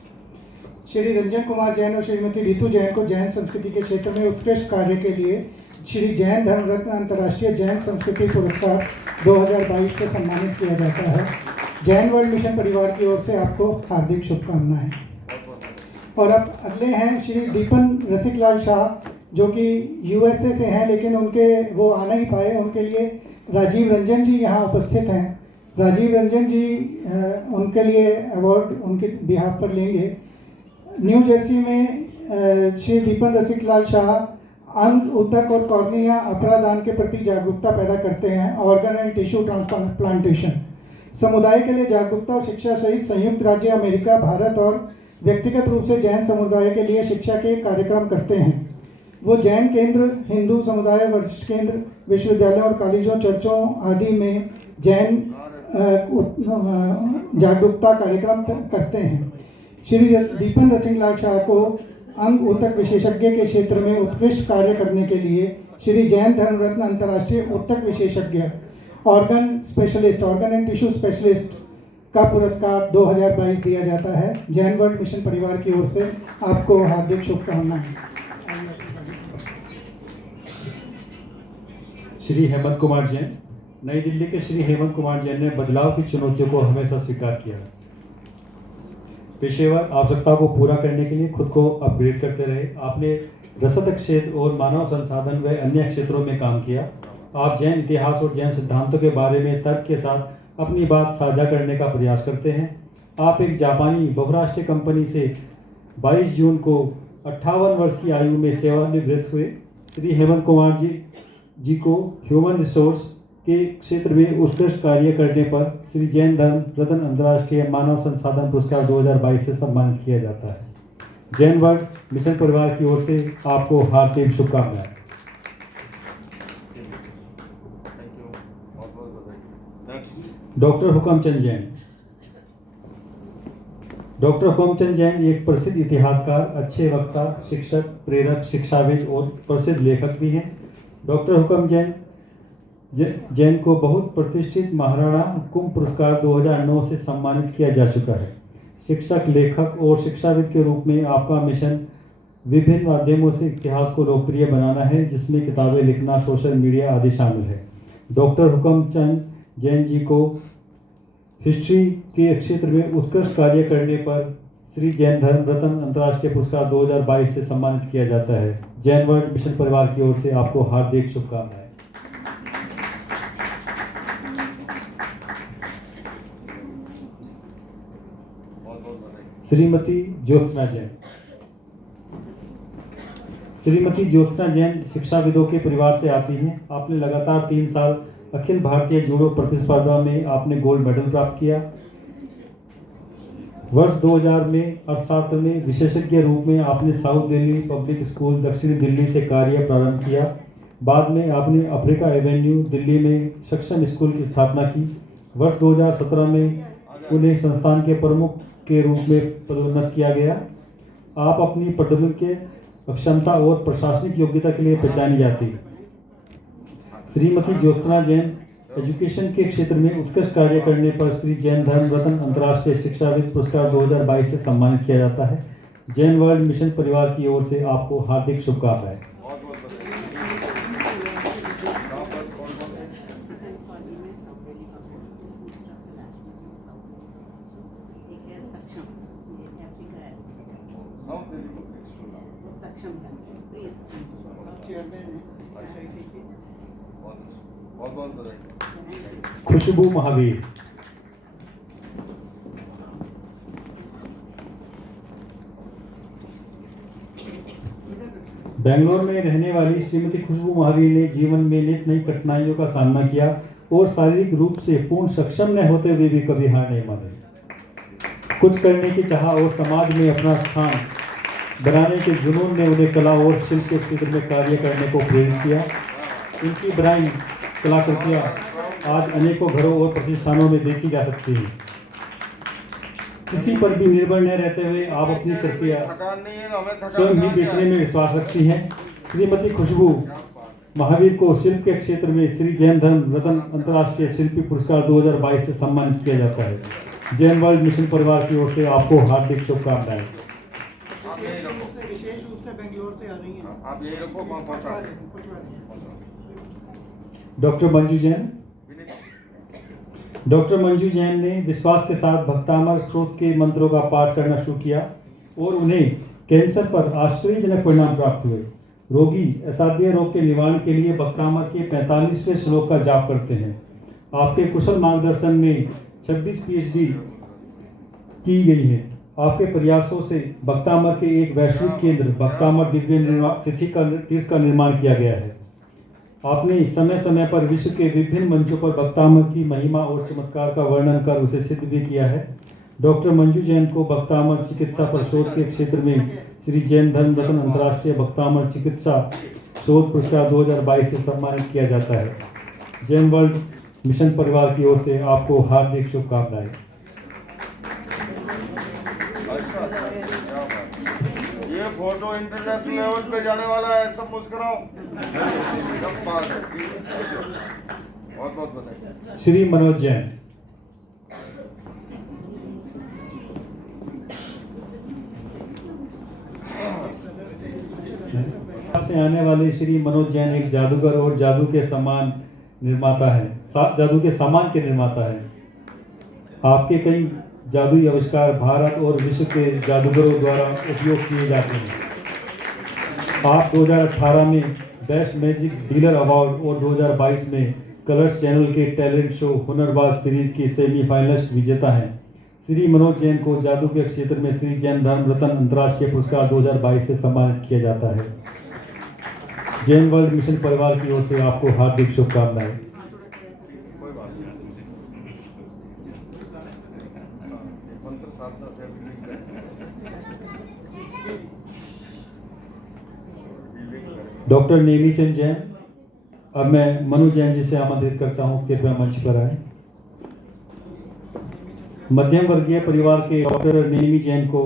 श्री रंजन कुमार जैन और श्रीमती रितु जैन को जैन संस्कृति के क्षेत्र में उत्कृष्ट कार्य के लिए श्री जैन धर्म रत्न अंतर्राष्ट्रीय जैन संस्कृति पुरस्कार 2022 से सम्मानित किया जाता है। जैन वर्ल्ड मिशन परिवार की ओर से आपको हार्दिक शुभकामनाएं। और अब अगले हैं श्री दीपन रसिकलाल शाह, जो कि USA से हैं, लेकिन वो आ नहीं पाए। उनके लिए राजीव रंजन जी यहाँ उपस्थित हैं। राजीव रंजन जी उनके लिए अवार्ड उनके बिहाफ पर लेंगे। न्यू जर्सी में श्री दीपन रसिकलाल शाह अंग, ऊतक और कॉर्निया अपराधान के प्रति जागरूकता पैदा करते हैं। ऑर्गन एंड टिश्यू ट्रांसप्लांटेशन समुदाय के लिए जागरूकता और शिक्षा सहित संयुक्त राज्य अमेरिका, भारत और व्यक्तिगत रूप से जैन समुदाय के लिए शिक्षा के कार्यक्रम करते हैं। वो जैन केंद्र, हिंदू समुदाय वरिष्ठ केंद्र, विश्वविद्यालयों और कॉलेजों, चर्चों आदि में जैन जागरूकता कार्यक्रम करते हैं। श्री दीपन रसिकलाल शाह को अंग ऊतक विशेषज्ञ के क्षेत्र में उत्कृष्ट कार्य करने के लिए श्री जैन धर्म रत्न अंतर्राष्ट्रीय ऊतक विशेषज्ञ ऑर्गन एंड टिश्यू स्पेशलिस्ट का पुरस्कार 2022 दिया जाता है। जैन वर्ल्ड मिशन परिवार की ओर से आपको हार्दिक शुभकामनाएं। श्री हेमंत कुमार जैन। नई दिल्ली के श्री हेमंत कुमार जैन ने बदलाव की चुनौतियों को हमेशा स्वीकार किया। पेशेवर आवश्यकताओं को पूरा करने के लिए खुद को अपग्रेड करते रहे। आपने रसद क्षेत्र और मानव संसाधन व अन्य क्षेत्रों में काम किया। आप जैन इतिहास और जैन सिद्धांतों के बारे में तर्क के साथ अपनी बात साझा करने का प्रयास करते हैं। आप एक जापानी बहुराष्ट्रीय कंपनी से 22 जून को 58 वर्ष की आयु में सेवानिवृत्त हुए। श्री हेमंत कुमार जी को ह्यूमन रिसोर्स के क्षेत्र में उत्कृष्ट कार्य करने पर श्री जैन धर्म रत्न अंतर्राष्ट्रीय मानव संसाधन पुरस्कार 2022 से सम्मानित किया जाता है। जैन वर्ल्ड मिशन परिवार की ओर से आपको हार्दिक शुभकामनाएं। डॉक्टर हुकमचंद जैन। डॉक्टर हुकमचंद जैन एक प्रसिद्ध इतिहासकार, अच्छे वक्ता, शिक्षक, प्रेरक, शिक्षाविद और प्रसिद्ध लेखक भी हैं। डॉक्टर हुकम जैन जैन को बहुत प्रतिष्ठित महाराणा कुंभ पुरस्कार 2009 से सम्मानित किया जा चुका है। शिक्षक, लेखक और शिक्षाविद के रूप में आपका मिशन विभिन्न माध्यमों से इतिहास को लोकप्रिय बनाना है, जिसमें किताबें लिखना, सोशल मीडिया आदि शामिल है। डॉक्टर हुकमचंद जैन जी को हिस्ट्री के क्षेत्र में उत्कृष्ट कार्य करने पर श्री जैन धर्म रत्न अंतर्राष्ट्रीय पुरस्कार 2022 से सम्मानित किया जाता है। जैन वर्ल्ड मिशन परिवार की ओर से आपको हार्दिक शुभकामनाएं। श्रीमती ज्योत्सना जैन। श्रीमती ज्योत्सना जैन शिक्षाविदों के परिवार से आती हैं। आपने लगातार 3 साल अखिल भारतीय जूडो प्रतिस्पर्धा में आपने गोल्ड मेडल प्राप्त किया। वर्ष 2000 में अर्थशास्त्र में विशेषज्ञ रूप में आपने साउथ दिल्ली पब्लिक स्कूल दक्षिणी दिल्ली से कार्य प्रारंभ किया। बाद में आपने अफ्रीका एवेन्यू दिल्ली में सक्षम स्कूल की स्थापना की। वर्ष 2017 में उन्हें संस्थान के प्रमुख के रूप में पदोन्नत किया गया। आप अपनी प्रबंधकीय क्षमता और प्रशासनिक योग्यता के लिए पहचानी जाती। श्रीमती ज्योत्सना जैन एजुकेशन के क्षेत्र में उत्कृष्ट कार्य करने पर श्री जैन धर्म रत्न अंतर्राष्ट्रीय शिक्षाविद पुरस्कार 2022 से सम्मानित किया जाता है। जैन वर्ल्ड मिशन परिवार की ओर से आपको हार्दिक शुभकामनाएं। खुशबू महावीर। बेंगलोर में रहने वाली श्रीमती खुशबू महावीर ने जीवन में नित नई कठिनाइयों का सामना किया और शारीरिक रूप से पूर्ण सक्षम न होते हुए भी कभी हार नहीं मानी। कुछ करने की चाह और समाज में अपना स्थान बनाने के जुनून ने उन्हें कला और शिल्प के क्षेत्र में कार्य करने को प्रेरित किया। इनकी बनाई कलाकृतियाँ आज अनेकों घरों और प्रतिष्ठानों में देखी जा सकती हैं। किसी पर भी निर्भर न रहते हुए आप अपनी कृतियाँ स्वयं ही बेचने में विश्वास रखती हैं। श्रीमती खुशबू महावीर को शिल्प के क्षेत्र में श्री जैन धर्म रत्न अंतर्राष्ट्रीय शिल्पी पुरस्कार 2022 से सम्मानित किया जाता है। जैन वर्ल्ड मिशन परिवार की ओर से आपको हार्दिक शुभकामनाएं। विशेष रूप से बेंगलोर से आ रही हैं। आप यही रखो, वहाँ पहुँचा दें। डॉक्टर मंजू जैन। डॉक्टर मंजू जैन ने विश्वास के साथ भक्तामर स्रोत के मंत्रों का पाठ करना शुरू किया और उन्हें कैंसर पर आश्चर्यजनक परिणाम प्राप्त हुए। रोगी असाध्य रोग के निवारण के लिए भक्तामर के 45वें श्लोक का जाप करते हैं। आपके कुशल मार्गदर्शन में 26 PhD की गई है। आपके प्रयासों से भक्तामर के एक वैश्विक केंद्र भक्तामर दिव्य तीर्थ का निर्माण किया गया है। आपने समय समय पर विश्व के विभिन्न मंचों पर भक्तामर की महिमा और चमत्कार का वर्णन कर उसे सिद्ध भी किया है। डॉक्टर मंजू जैन को भक्तामर चिकित्सा पर शोध के क्षेत्र में श्री जैन धर्म रत्न अंतर्राष्ट्रीय भक्तामर चिकित्सा शोध पुरस्कार 2022 से सम्मानित किया जाता है। जैन वर्ल्ड मिशन परिवार की ओर से आपको हार्दिक शुभकामनाएं। ये फोटो इंटरनेशनल लेवल पे जाने वाला है, सब मुस्कुराओ। बहुत बहुत बधाई। श्री मनोज जैन। से आने वाले श्री मनोज जैन एक जादूगर और जादू के सामान निर्माता है, जादू के सामान के निर्माता है। आपके कई जादुई आविष्कार भारत और विश्व के जादूगरों द्वारा उपयोग किए जाते हैं। आप 2018 में बेस्ट मैजिक डीलर अवार्ड और 2022 में कलर्स चैनल के टैलेंट शो हुनरबाज सीरीज के सेमीफाइनलिस्ट विजेता हैं। श्री मनोज जैन को जादू के क्षेत्र में श्री जैन धर्म रत्न अंतर्राष्ट्रीय पुरस्कार 2022 से सम्मानित किया जाता है। जैन वर्ल्ड मिशन परिवार की ओर से आपको हार्दिक शुभकामनाएं। डॉक्टर नेमीचंद जैन। अब मैं मनु जैन जी से आमंत्रित करता हूं, कृपया मंच पर आए। मध्यम वर्गीय परिवार के डॉक्टर नेमी जैन को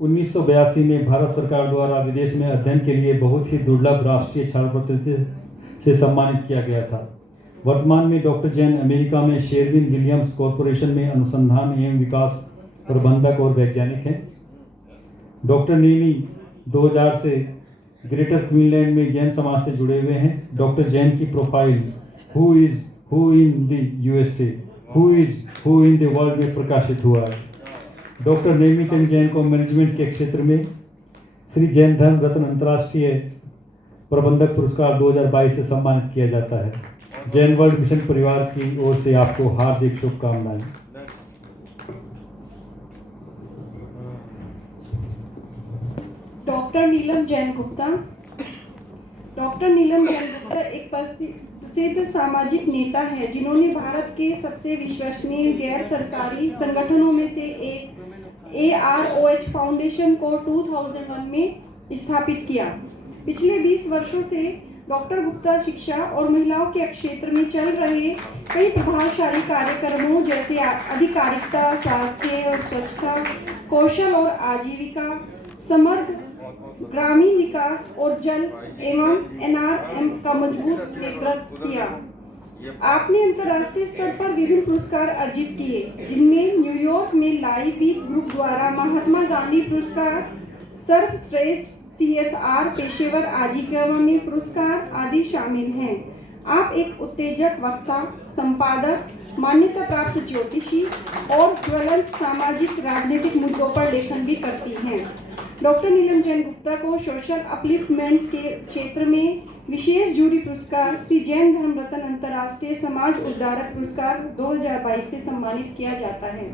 1982 में भारत सरकार द्वारा विदेश में अध्ययन के लिए बहुत ही दुर्लभ राष्ट्रीय छात्रवृत्ति से सम्मानित किया गया था। वर्तमान में डॉक्टर जैन अमेरिका में शेरविन विलियम्स कॉरपोरेशन में अनुसंधान एवं विकास प्रबंधक और वैज्ञानिक हैं। डॉक्टर नेमी 2000 से ग्रेटर क्वीनलैंड में जैन समाज से जुड़े हुए हैं। डॉक्टर जैन की profile who in the USA, who in the world में प्रकाशित हुआ है। डॉक्टर नेमी चंद जैन को मैनेजमेंट के क्षेत्र में श्री जैन धर्म रत्न अंतर्राष्ट्रीय प्रबंधक पुरस्कार 2022 से सम्मानित किया जाता है। जैन वर्ल्ड मिशन परिवार की ओर से आपको हार्दिक शुभकामनाएं। डॉक्टर नीलम जैन गुप्ता। डॉक्टर नीलम जैन गुप्ता एक प्रसिद्ध सामाजिक नेता है जिन्होंने भारत के सबसे विश्वसनीय गैर सरकारी संगठनों में से एक AROH फाउंडेशन को 2001 में स्थापित किया। पिछले 20 वर्षों से डॉक्टर गुप्ता शिक्षा और महिलाओं के क्षेत्र में चल रहे कई प्रभावशाली कार्यक्रमों जैसे अधिकारिता, स्वास्थ्य और स्वच्छता, कौशल और आजीविका, समर्थ ग्रामीण विकास और जल एवं NRM का मजबूत नेतृत्व किया। आपने अंतर्राष्ट्रीय स्तर पर विभिन्न पुरस्कार अर्जित किए जिनमें न्यूयॉर्क में लाइव ग्रुप द्वारा महात्मा गांधी पुरस्कार, सर्वश्रेष्ठ CSR पेशेवर आजीविका पुरस्कार आदि शामिल हैं। आप एक उत्तेजक वक्ता, संपादक, मान्यता प्राप्त ज्योतिषी और ज्वलंत सामाजिक राजनीतिक मुद्दों पर लेखन भी करती हैं। डॉक्टर नीलम जैन गुप्ता को सोशल अपलिफ्टमेंट के क्षेत्र में विशेष जूरी पुरस्कार, श्री जैन धर्म रत्न अंतर्राष्ट्रीय समाज उद्धारक पुरस्कार 2022 से सम्मानित किया जाता है।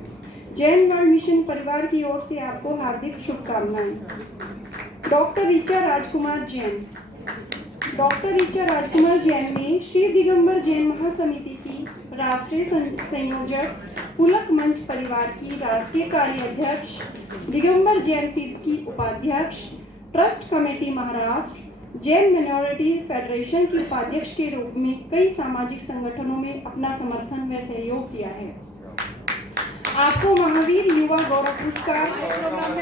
जैन वर्ल्ड मिशन परिवार की ओर से आपको हार्दिक शुभकामनाएं। डॉक्टर ऋचा राजकुमार जैन। डॉक्टर ऋचा राजकुमार जैन ने श्री दिगंबर जैन महासमिति की राष्ट्रीय संयोजक, पुलक मंच परिवार की राष्ट्रीय कार्याध्यक्ष, दिगंबर जैन तीर्थ की उपाध्यक्ष, trust committee Maharashtra, Jain minority federation की उपाध्यक्ष के रूप में कई सामाजिक संगठनों में अपना समर्थन व सहयोग दिया है। आपको महावीर युवा गौरव पुरस्कार,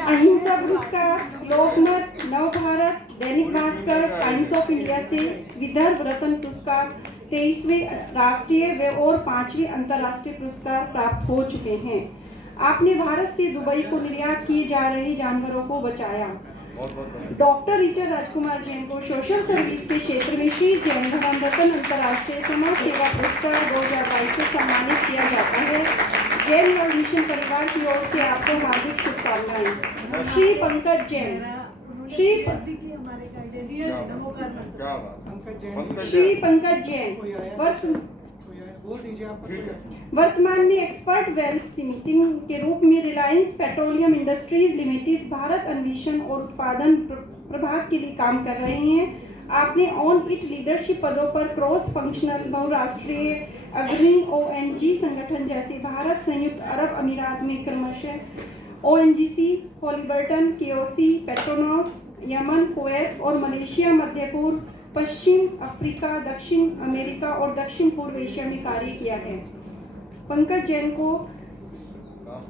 अहिंसा पुरस्कार, लोकमत, Navbharat, Dainik Bhaskar, times of India से विदर्भ रत्न पुरस्कार, 23वें राष्ट्रीय और 5वें अंतर्राष्ट्रीय पुरस्कार प्राप्त हो चुके हैं। आपने भारत से दुबई को निर्यात किए जा रहे जानवरों को बचाया। डॉक्टर ऋचा राजकुमार जैन को सोशल सर्विस के क्षेत्र में श्री जैन धर्म रत्न अंतर्राष्ट्रीय समाज सेवा पुरस्कार 2022 से सम्मानित किया जाता है। जैन वर्ल्ड मिशन परिवार की ओर से आपको हार्दिक शुभकामनाएं। श्री पंकज जैन। श्री पंकज जैन वर्तमान में एक्सपर्ट वेल्थ मीटिंग के रूप में Reliance petroleum industries limited Bharat अन्वेषण और उत्पादन प्रभाग के लिए काम कर रहे हैं। आपने ऑन इट लीडरशिप पदों पर क्रॉस फंक्शनल बहुराष्ट्रीय अग्रणी ONG संगठन जैसे भारत, संयुक्त अरब अमीरात में क्रमशः ONGC, हॉलिबर्टन, KOC, पेट्रोनॉस, यमन, कुवैत और मलेशिया, मध्य पूर्व, पश्चिम अफ्रीका, दक्षिण अमेरिका और दक्षिण पूर्व एशिया में कार्य किया है। पंकज जैन को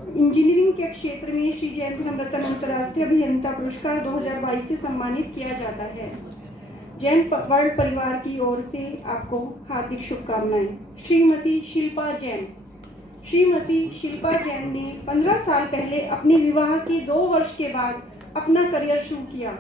इंजीनियरिंग के क्षेत्र में श्री जैन धर्म रत्न अंतर्राष्ट्रीय अभियंता पुरस्कार 2022 से सम्मानित किया जाता है। जैन वर्ल्ड परिवार की ओर से आपको हार्दिक शुभकामनाएं। श्रीमती शिल्पा जैन। श्रीमती शिल्पा जैन ने 15 साल पहले अपने विवाह के 2 वर्ष के बाद अपना करियर शुरू किया।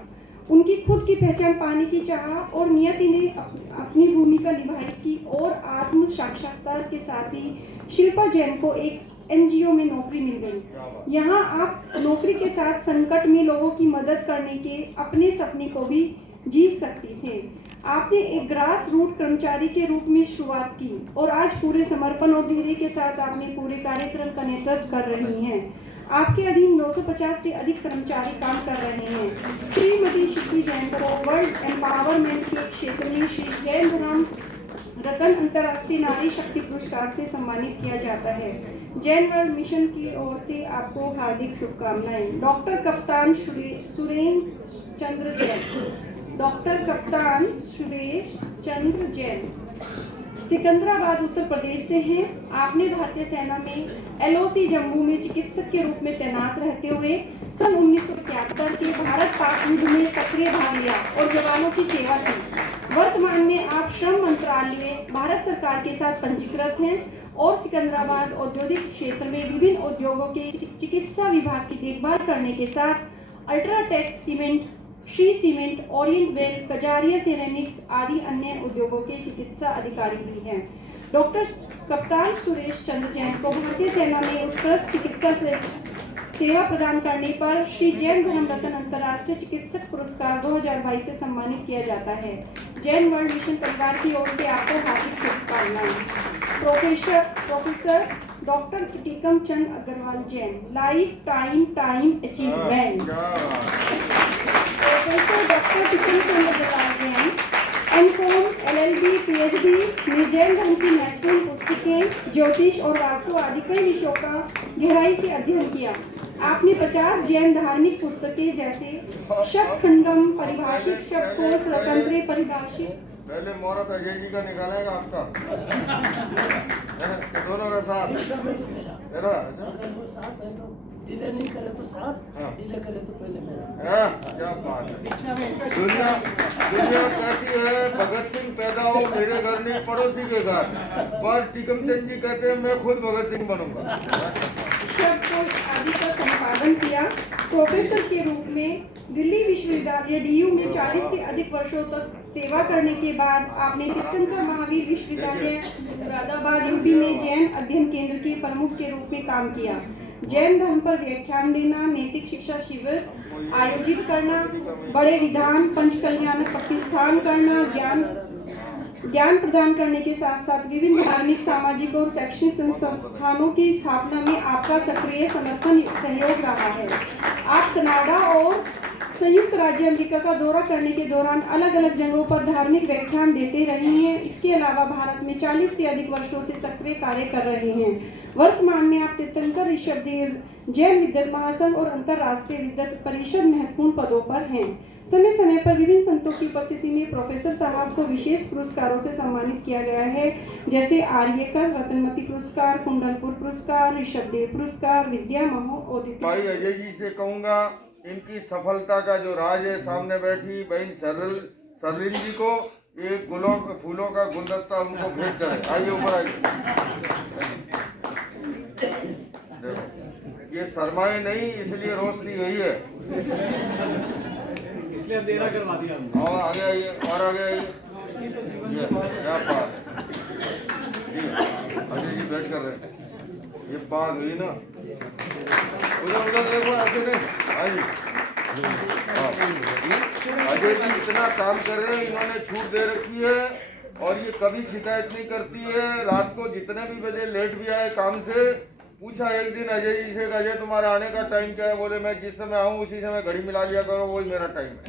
उनकी खुद की पहचान पाने की चाह और नियति ने अपनी भूमिका निभाई थी और आत्म साक्षात्कार के साथ ही शिल्पा जैन को एक NGO में नौकरी मिल गई। यहाँ आप नौकरी के साथ संकट में लोगों की मदद करने के अपने सपने को भी जी सकती थे। आपने एक ग्रास रूट कर्मचारी के रूप में शुरुआत की और आज पूरे समर्पण और धैर्य के साथ आपने पूरे कार्यक्रम का नेतृत्व कर रही हैं। आपके अधीन 250 से अधिक कर्मचारी काम कर रहे हैं। श्रीमती शिल्पी जैन को वर्ल्ड एम्पावरमेंट के क्षेत्र में श्री जैन धर्म रत्न अंतर्राष्ट्रीय नारी शक्ति पुरस्कार से सम्मानित किया जाता है। जैन वर्ल्ड मिशन की ओर से आपको हार्दिक शुभकामनाएं। डॉक्टर कप्तान सुरेश चंद्र जैन। डॉक्टर कप्तान सुरेश चंद्र जैन सिकंदराबाद उत्तर प्रदेश से हैं। आपने भारतीय सेना में LOC जम्मू में चिकित्सक के रूप में तैनात रहते हुए सन 1971 के भारत पाक युद्ध में सक्रिय भाग लिया और जवानों की सेवा की। वर्तमान में आप श्रम मंत्रालय में भारत सरकार के साथ पंजीकृत हैं और सिकंदराबाद औद्योगिक क्षेत्र में विभिन्न उद्योगों के चिकित्सा विभाग की देखभाल करने के साथ UltraTech cement, Shri cement, Orient well, Kajaria ceramics आदि अन्य उद्योगों के चिकित्सा अधिकारी भी हैं। डॉक्टर कप्तान सुरेश चंद्र जैन को भारतीय सेना में उत्कृष्ट चिकित्सा सेवा प्रदान करने पर श्री जैन धर्म रत्न अंतर्राष्ट्रीय चिकित्सक पुरस्कार 2022 से सम्मानित किया जाता है। जैन वर्ल्ड मिशन परिवार की ओर से आपको हार्दिक शुभकामनाएं। Professor doctor Tikam Chand Agarwal Jain, life time achievement. Professor doctor Tikam Chand Agarwal Jain, M Com, LLB, PhD में जैन धर्म की महत्वपूर्ण पुस्तकें, ज्योतिष और वास्तु आदि कई विषयों का गहराई से अध्ययन किया। आपने 50 जैन धार्मिक पुस्तकें जैसे शब्दखंडम, परिभाषित शब्दकोश, स्वतंत्र परिभाषित। पहले मुहूर्त अजय जी का निकालेगा आपका दोनों का साथ मेरा। डिले नहीं करे तो साथ, डिले करे तो पहले मेरा। क्या बात है। दुनिया कहती है भगत सिंह पैदा हो मेरे घर नहीं पड़ोसी के घर, पर टीकम चंद जी कहते हैं मैं खुद भगत सिंह बनूंगा। शब्दकोश आदि का संपादन किया। प्रोफेसर के रूप में दिल्ली विश्वविद्यालय DU में 40 से अधिक वर्षों तक सेवा करने के बाद आपने तीर्थंकर महावीर विश्वविद्यालय मुरादाबाद UP में जैन अध्ययन केंद्र के प्रमुख के रूप में काम किया। जैन धर्म पर व्याख्यान देना, नैतिक शिक्षा शिविर आयोजित करना, बड़े विधान, पंचकल्याणक प्रतिष्ठान करना, ज्ञान प्रदान करने के साथ साथ विभिन्न धार्मिक, सामाजिक और शैक्षणिक संस्थानों की स्थापना में आपका सक्रिय समर्थन सहयोग रहा है। आप कनाडा और संयुक्त राज्य अमेरिका का दौरा करने के दौरान अलग अलग जगहों पर धार्मिक व्याख्यान देते रहे हैं। इसके अलावा भारत में 40 से अधिक वर्षों से सक्रिय कार्य कर रहे हैं। वर्तमान में आप तीर्थंकर ऋषभदेव जैन विद्वत महासंघ और अंतर्राष्ट्रीय विद्वत परिषद महत्वपूर्ण पदों पर हैं। समय समय पर विभिन्न संतों की उपस्थिति में प्रोफेसर साहब को विशेष पुरस्कारों से सम्मानित किया गया है, जैसे आर्यकर रत्नमती पुरस्कार, कुंडलपुर पुरस्कार, ऋषभदेव पुरस्कार, विद्या महोदय। भाई अजय जी से कहूँगा इनकी सफलता का जो राज है, सामने बैठी बहन सरलिन जी को एक फूलों का गुलदस्ता उनको भेंट करें। आइए ऊपर आइए। ये शर्माए नहीं, इसलिए रोशनी यही है, इसलिए अंधेरा करवा दिया। और आगे आइए, और आगे आइए। ये क्या बात है जी, अजय जी भेंट कर रहे हैं। ये बात हुई ना, उधर देखो, ऐसे नहीं। आइए, अजय जी इतना काम कर रहे हैं, इन्होंने छूट दे रखी है और ये कभी शिकायत नहीं करती है। रात को जितने भी बजे लेट भी आए काम से, पूछा एक दिन अजय जी से, अजय तुम्हारा आने का टाइम क्या है? बोले मैं जिस समय आऊँ उसी समय घड़ी मिला लिया करो, वही मेरा टाइम है।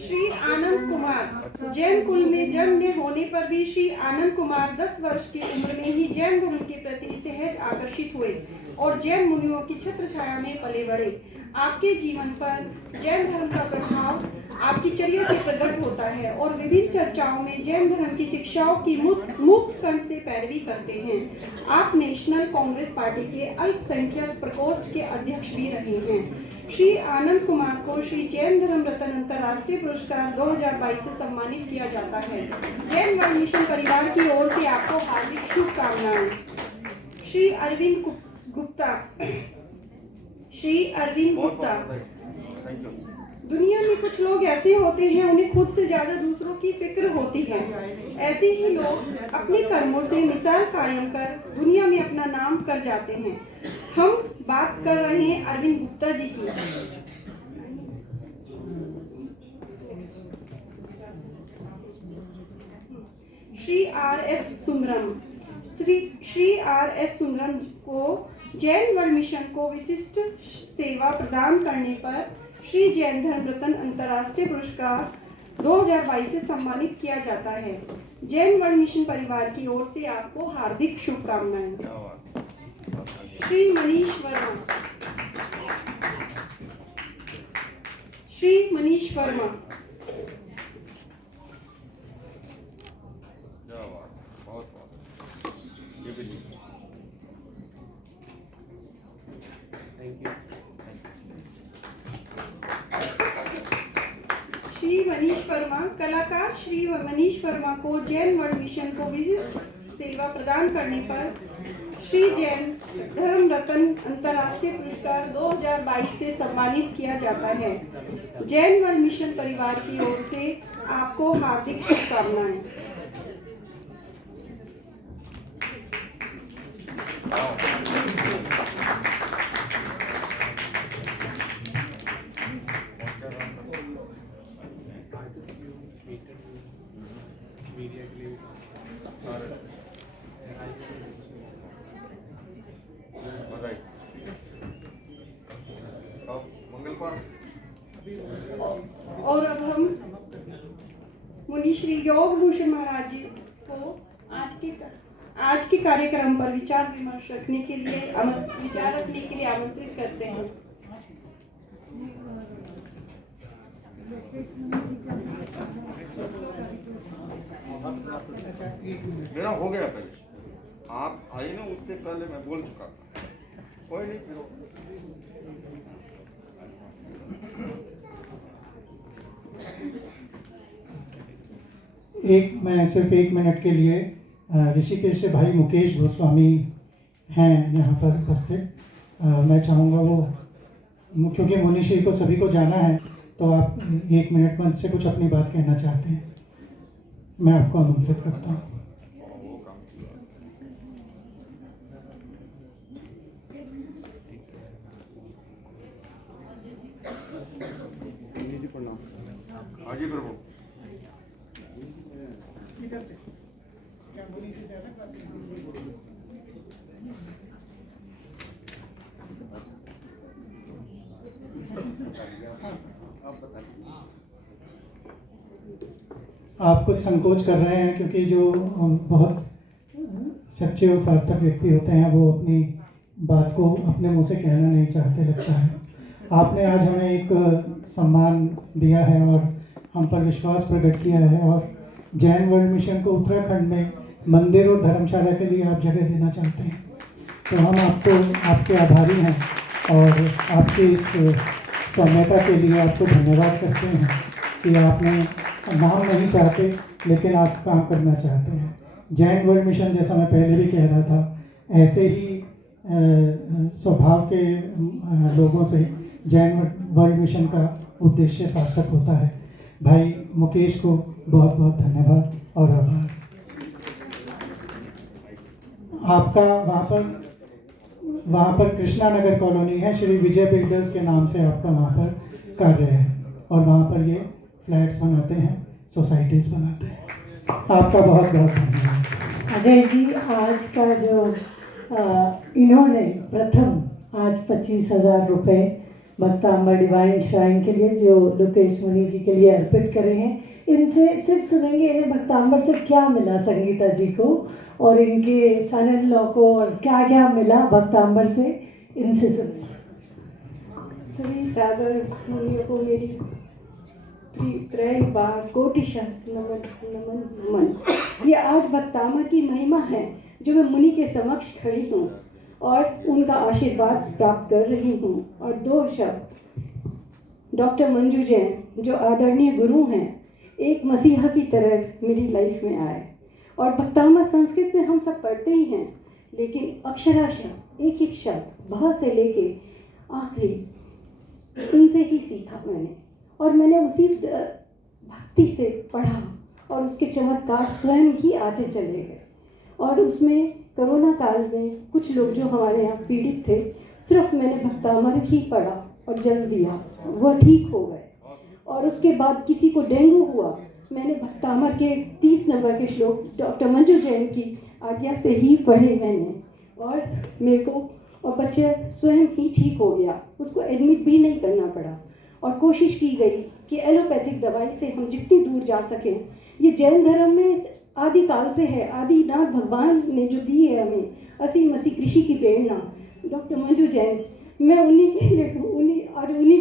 श्री आनंद कुमार, जैन कुल में जन्म होने पर भी श्री आनंद कुमार 10 वर्ष की उम्र में ही जैन धर्म के प्रति सहज आकर्षित हुए और जैन मुनियों की छत्र छाया में पले बढ़े। आपके जीवन पर जैन धर्म का प्रभाव आपकी चर्या से प्रकट होता है और विभिन्न चर्चाओं में जैन धर्म की शिक्षाओं की मुक्त कंठ से पैरवी करते हैं। आप नेशनल कांग्रेस पार्टी के अल्पसंख्यक प्रकोष्ठ के अध्यक्ष भी रहे हैं। श्री आनंद कुमार को श्री जैन धर्म रत्न अंतर्राष्ट्रीय पुरस्कार 2022 से सम्मानित किया जाता है। जैन वर्ल्ड मिशन परिवार की ओर से आपको हार्दिक शुभकामनाएं। श्री अरविंद गुप्ता, दुनिया में कुछ लोग ऐसे होते हैं उन्हें खुद से ज्यादा दूसरों की फिक्र होती है। ऐसे ही लोग अपने कर्मों से मिसाल कायम कर दुनिया में अपना नाम कर जाते हैं। हम बात कर रहे हैं अरविंद गुप्ता जी की। श्री आर एस सुंदरम को जैन वर्ल्ड मिशन को विशिष्ट सेवा प्रदान करने पर श्री जैन धर्म रत्न अंतर्राष्ट्रीय पुरस्कार 2022 से सम्मानित किया जाता है। जैन वर्ल्ड मिशन परिवार की ओर से आपको हार्दिक शुभकामनाएं। Shri Manish Verma, thank you. मनीष वर्मा, कलाकार श्री मनीष वर्मा को जैन वर्ल्ड मिशन को विशिष्ट सेवा प्रदान करने पर श्री जैन धर्म रत्न अंतर्राष्ट्रीय पुरस्कार 2022 से सम्मानित किया जाता है। जैन वर्ल्ड मिशन परिवार की ओर से आपको हार्दिक शुभकामनाएं। और अब हम मुनि श्री योग भूषण महाराज जी को आज के कार्यक्रम पर विचार विमर्श रखने के लिए आमंत्रित करते हैं। मेरा हो गया पहले, आप आई ना उससे पहले मैं बोल चुका था। कोई नहीं, फिर मैं सिर्फ 1 मिनट के लिए ऋषिकेश से भाई मुकेश गोस्वामी हैं यहाँ पर उपस्थित। मैं चाहूँगा वो, क्योंकि मुनि श्री को सभी को जाना है, तो आप 1 मिनट मंच से कुछ अपनी बात कहना चाहते हैं, मैं आपको आमंत्रित करता हूँ। आगे प्रभु आप कुछ संकोच कर रहे हैं, क्योंकि जो बहुत सच्चे और सार्थक व्यक्ति होते हैं वो अपनी बात को अपने मुंह से कहना नहीं चाहते, लगता है। आपने आज हमें एक सम्मान दिया है और हम पर विश्वास प्रकट किया है, और जैन वर्ल्ड मिशन को उत्तराखंड में मंदिर और धर्मशाला के लिए आप जगह देना चाहते हैं, तो हम आपके आभारी हैं और आपकी इस सौम्यता के लिए आपको धन्यवाद करते हैं कि आपने नाम नहीं चाहते लेकिन आप काम करना चाहते हैं। जैन वर्ल्ड मिशन, जैसा मैं पहले भी कह रहा था, ऐसे ही स्वभाव के लोगों से जैन वर्ल्ड मिशन का उद्देश्य सार्थक होता है। भाई मुकेश को बहुत बहुत धन्यवाद और आभार। आपका वहाँ पर कृष्णा नगर कॉलोनी है, श्री विजय बिल्डर्स के नाम से आपका वहाँ पर कार्य है, और वहाँ पर ये फ्लैट्स बनाते हैं, सोसाइटीज़ बनाते हैं। आपका बहुत बहुत धन्यवाद। अजय जी, आज का जो इन्होंने प्रथम आज 25,000 रुपये भक्तांबर डिवाइन श्राइन के लिए जो लोकेश मुनि जी के लिए अर्पित करे हैं, इनसे सिर्फ सुनेंगे इन्हें भक्तांबर से क्या मिला संगीता जी को और इनके सन इन लॉ को, और क्या क्या मिला भक्तांबर से, इनसे सुनेंगे। सभी सादर मुनियों को मेरी त्रय बार कोटिशः नमन। ये आज भक्तांबर की महिमा है जो मैं मुनि के समक्ष खड़ी हूँ और उनका आशीर्वाद प्राप्त कर रही हूँ। और 2 शब्द डॉक्टर मंजू जैन जो आदरणीय गुरु हैं, एक मसीहा की तरह मेरी लाइफ में आए। और भक्तांबर संस्कृत में हम सब पढ़ते ही हैं, लेकिन अक्षराशः एक एक शब्द भ से लेके आखिरी इनसे ही सीखा मैंने, और मैंने उसी भक्ति से पढ़ा और उसके चमत्कार स्वयं ही आते चले गए। और उसमें कोरोना काल में कुछ लोग जो हमारे यहाँ पीड़ित थे, सिर्फ मैंने भक्तांबर ही पढ़ा और जल दिया, वह ठीक हो गए। और उसके बाद किसी को डेंगू हुआ, मैंने भक्तांबर के 30 नंबर के श्लोक डॉक्टर मंजू जैन की आज्ञा से ही पढ़े मैंने, और मेरे को और बच्चे स्वयं ही ठीक हो गया, उसको एडमिट भी नहीं करना पड़ा। और कोशिश की गई कि एलोपैथिक दवाई से हम जितनी दूर जा सकें। ये जैन धर्म में आदि काल से है, आदिनाथ भगवान ने जो दी है हमें असीम मसीह कृषि की प्रेरणा, डॉक्टर मंजू जैन, मैं उन्हीं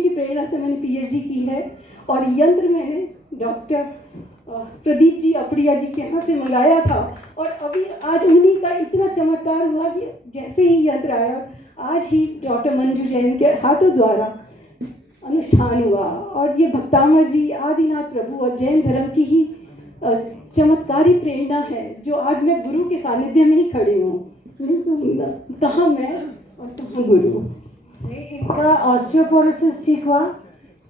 की प्रेरणा से मैंने PhD की है। और यंत्र मैंने डॉक्टर प्रदीप जी अपड़िया जी के यहाँ से मंगाया था, और अभी आज उन्हीं का इतना चमत्कार हुआ कि जैसे ही यंत्र आया, आज ही डॉक्टर मंजू जैन के हाथों द्वारा अनुष्ठान हुआ और ये भक्तामर जी आदिनाथ प्रभु और जैन धर्म की ही चमत्कारी प्रेरणा है जो आज मैं गुरु के सानिध्य में ही खड़ी हूँ। कहाँ मैं और कहाँ गुरु। इनका ऑस्टियोपोरोसिस ठीक हुआ।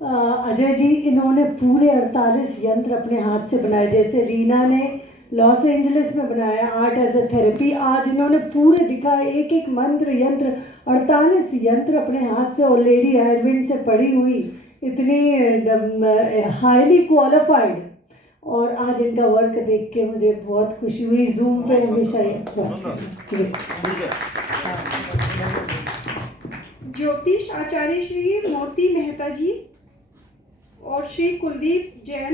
अजय जी, इन्होंने पूरे 48 यंत्र अपने हाथ से बनाए, जैसे रीना ने लॉस एंजलिस में बनाया आर्ट एज ए थेरेपी। आज इन्होंने पूरे दिखाए, एक एक मंत्र यंत्र, 48 यंत्र अपने हाथ से, और लेडी आयुर्वेद से पढ़ी हुई, इतनी हाईली क्वालिफाइड। और आज इनका वर्क देख के मुझे बहुत खुशी हुई। जूम पे हमेशा ज्योतिष आचार्य श्री मोती मेहता जी और श्री कुलदीप जैन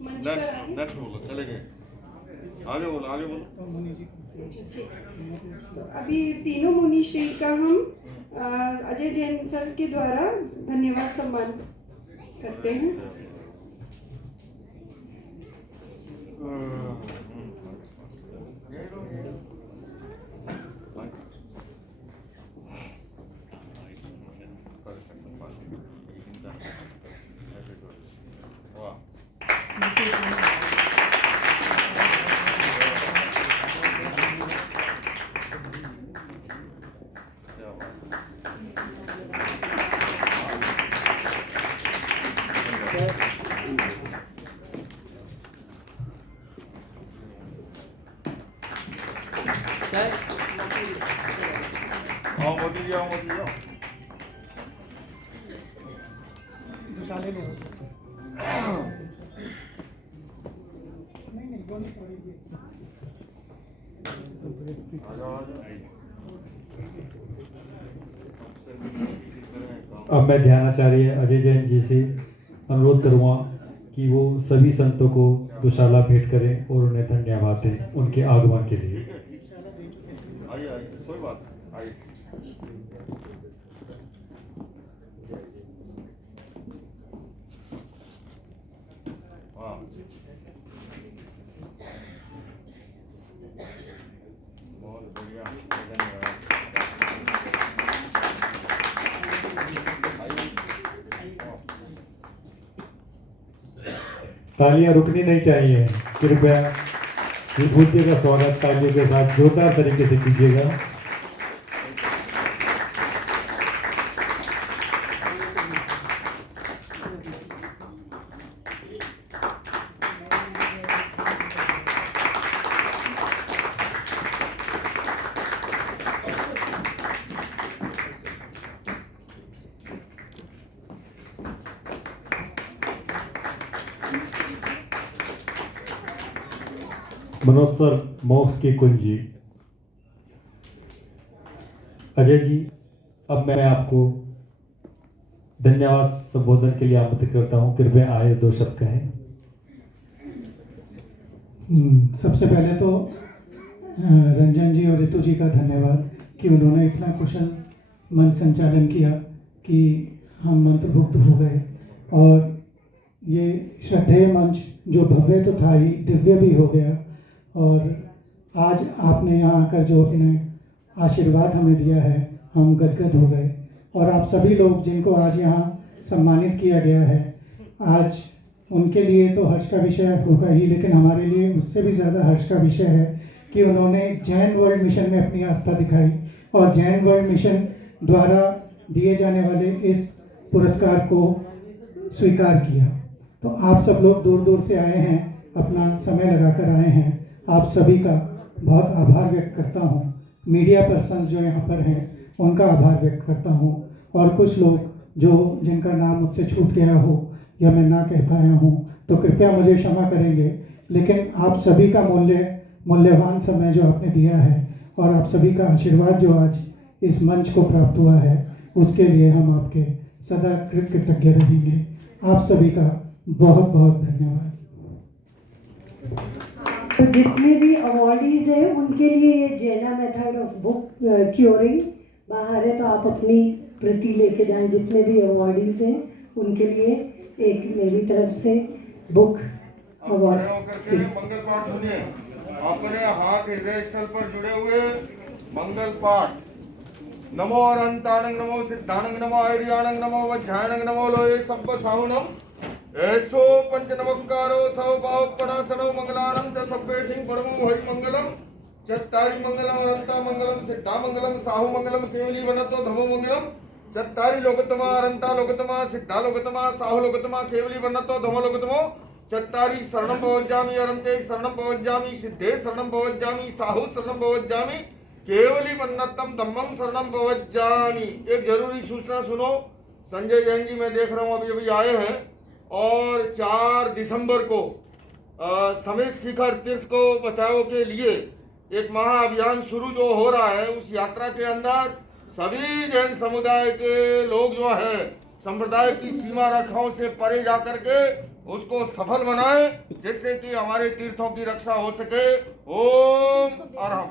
मंच पर आए। नेक्स्ट बोलो, चले गए, आगे बोलो, आगे बोलो। तो अभी तीनों मुनि श्री का हम अजय जैन सर के द्वारा धन्यवाद सम्मान करते हैं। आओ मोदी जी, आओ मोदी जी, आओ। अब मैं ध्यानाचार्य अजय जैन जी से अनुरोध करूँगा कि वो सभी संतों को दुशाला भेंट करें और उन्हें धन्यवाद दें उनके आगमन के लिए। आइए आइए, कोई बात नहीं, आइए। वाह, बहुत बढ़िया, धन्यवाद। तालियां रुकनी नहीं चाहिए, कृपया विभूति का स्वागत तालियों के साथ जोरदार तरीके से कीजिएगा। मनोज सर, मोक्ष की कुंजी। अजय जी, अब मैं आपको धन्यवाद संबोधन के लिए आमंत्रित करता हूँ, कृपया आए 2 शब्द कहें। सबसे पहले तो रंजन जी और रितु जी का धन्यवाद कि उन्होंने इतना कुशल मंच संचालन किया कि हम मंत्रमुग्ध हो गए। और ये श्रद्धेय मंच जो भव्य तो था ही, दिव्य भी हो गया। और आज आपने यहाँ आकर जो इन्हें आशीर्वाद हमें दिया है, हम गदगद हो गए। और आप सभी लोग जिनको आज यहाँ सम्मानित किया गया है, आज उनके लिए तो हर्ष का विषय होगा ही, लेकिन हमारे लिए उससे भी ज़्यादा हर्ष का विषय है कि उन्होंने जैन वर्ल्ड मिशन में अपनी आस्था दिखाई और जैन वर्ल्ड मिशन द्वारा दिए जाने वाले इस पुरस्कार को स्वीकार किया। तो आप सब लोग दूर दूर से आए हैं, अपना समय लगाकर आए हैं। आप सभी का बहुत आभार व्यक्त करता हूँ। मीडिया पर्सन्स जो यहाँ पर हैं उनका आभार व्यक्त करता हूँ। और कुछ लोग जो जिनका नाम मुझसे छूट गया हो या मैं ना कह पाया हूँ तो कृपया मुझे क्षमा करेंगे। लेकिन आप सभी का मूल्यवान समय जो आपने दिया है और आप सभी का आशीर्वाद जो आज इस मंच को प्राप्त हुआ है, उसके लिए हम आपके सदा कृतज्ञ रहेंगे। आप सभी का बहुत बहुत धन्यवाद। तो जितने भी अवॉर्डीज हैं उनके लिए ये जैना मेथड ऑफ बुक क्योरिंग बाहर है, तो आप अपनी प्रति लेके जाएं। जितने भी अवॉर्डीज हैं उनके लिए एक मेरी तरफ से बुक अवार्ड। मंगल पाठ सुनिए, अपने हाथ हृदय स्थल पर जुड़े हुए मंगल पाठ। नमो अनंतानंग नमो सिद्धानंग नमो आर्यानंग नमो वज्रायणंग नमो लोये सब्ब साहुनम ऐसो पंच नमस्कारो सौ भाव पड़ा सनो मंगलानम च सब्बे सिंह पड़मो होई मंगलम चत्तारी मंगलम अनंता मंगलम सिद्धा मंगलम साहु मंगलम केवली वनतो धमो मंगलम चत्तारी लोकतमा अनंता लोकतमा सिद्धा लोकतमा साहु लोकतमा केवली वनतो धमो लोकतमो चत्तारी शरणम भवज्जामि अरंते शरणम भवज्जामि सिद्धे शरणम भवज्जामि साहु शरणम भवज्जामि केवली वन्नतम धम्मम शरणम भवज्जामि। एक जरूरी सूचना सुनो, संजय जैन जी मैं देख रहा हूँ अभी आए हैं और 4 दिसंबर को समेत शिखर तीर्थ को बचाओ के लिए एक महाअभियान शुरू जो हो रहा है, उस यात्रा के अंदर सभी जैन समुदाय के लोग जो है संप्रदाय की सीमा रेखाओं से परे जा करके उसको सफल बनाए, जिससे कि हमारे तीर्थों की रक्षा हो सके। ओम अरहम।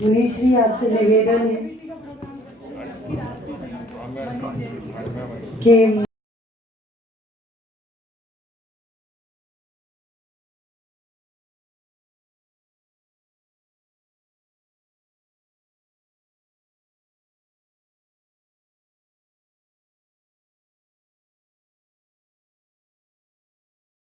मुनीश्री आपसे निवेदन है कि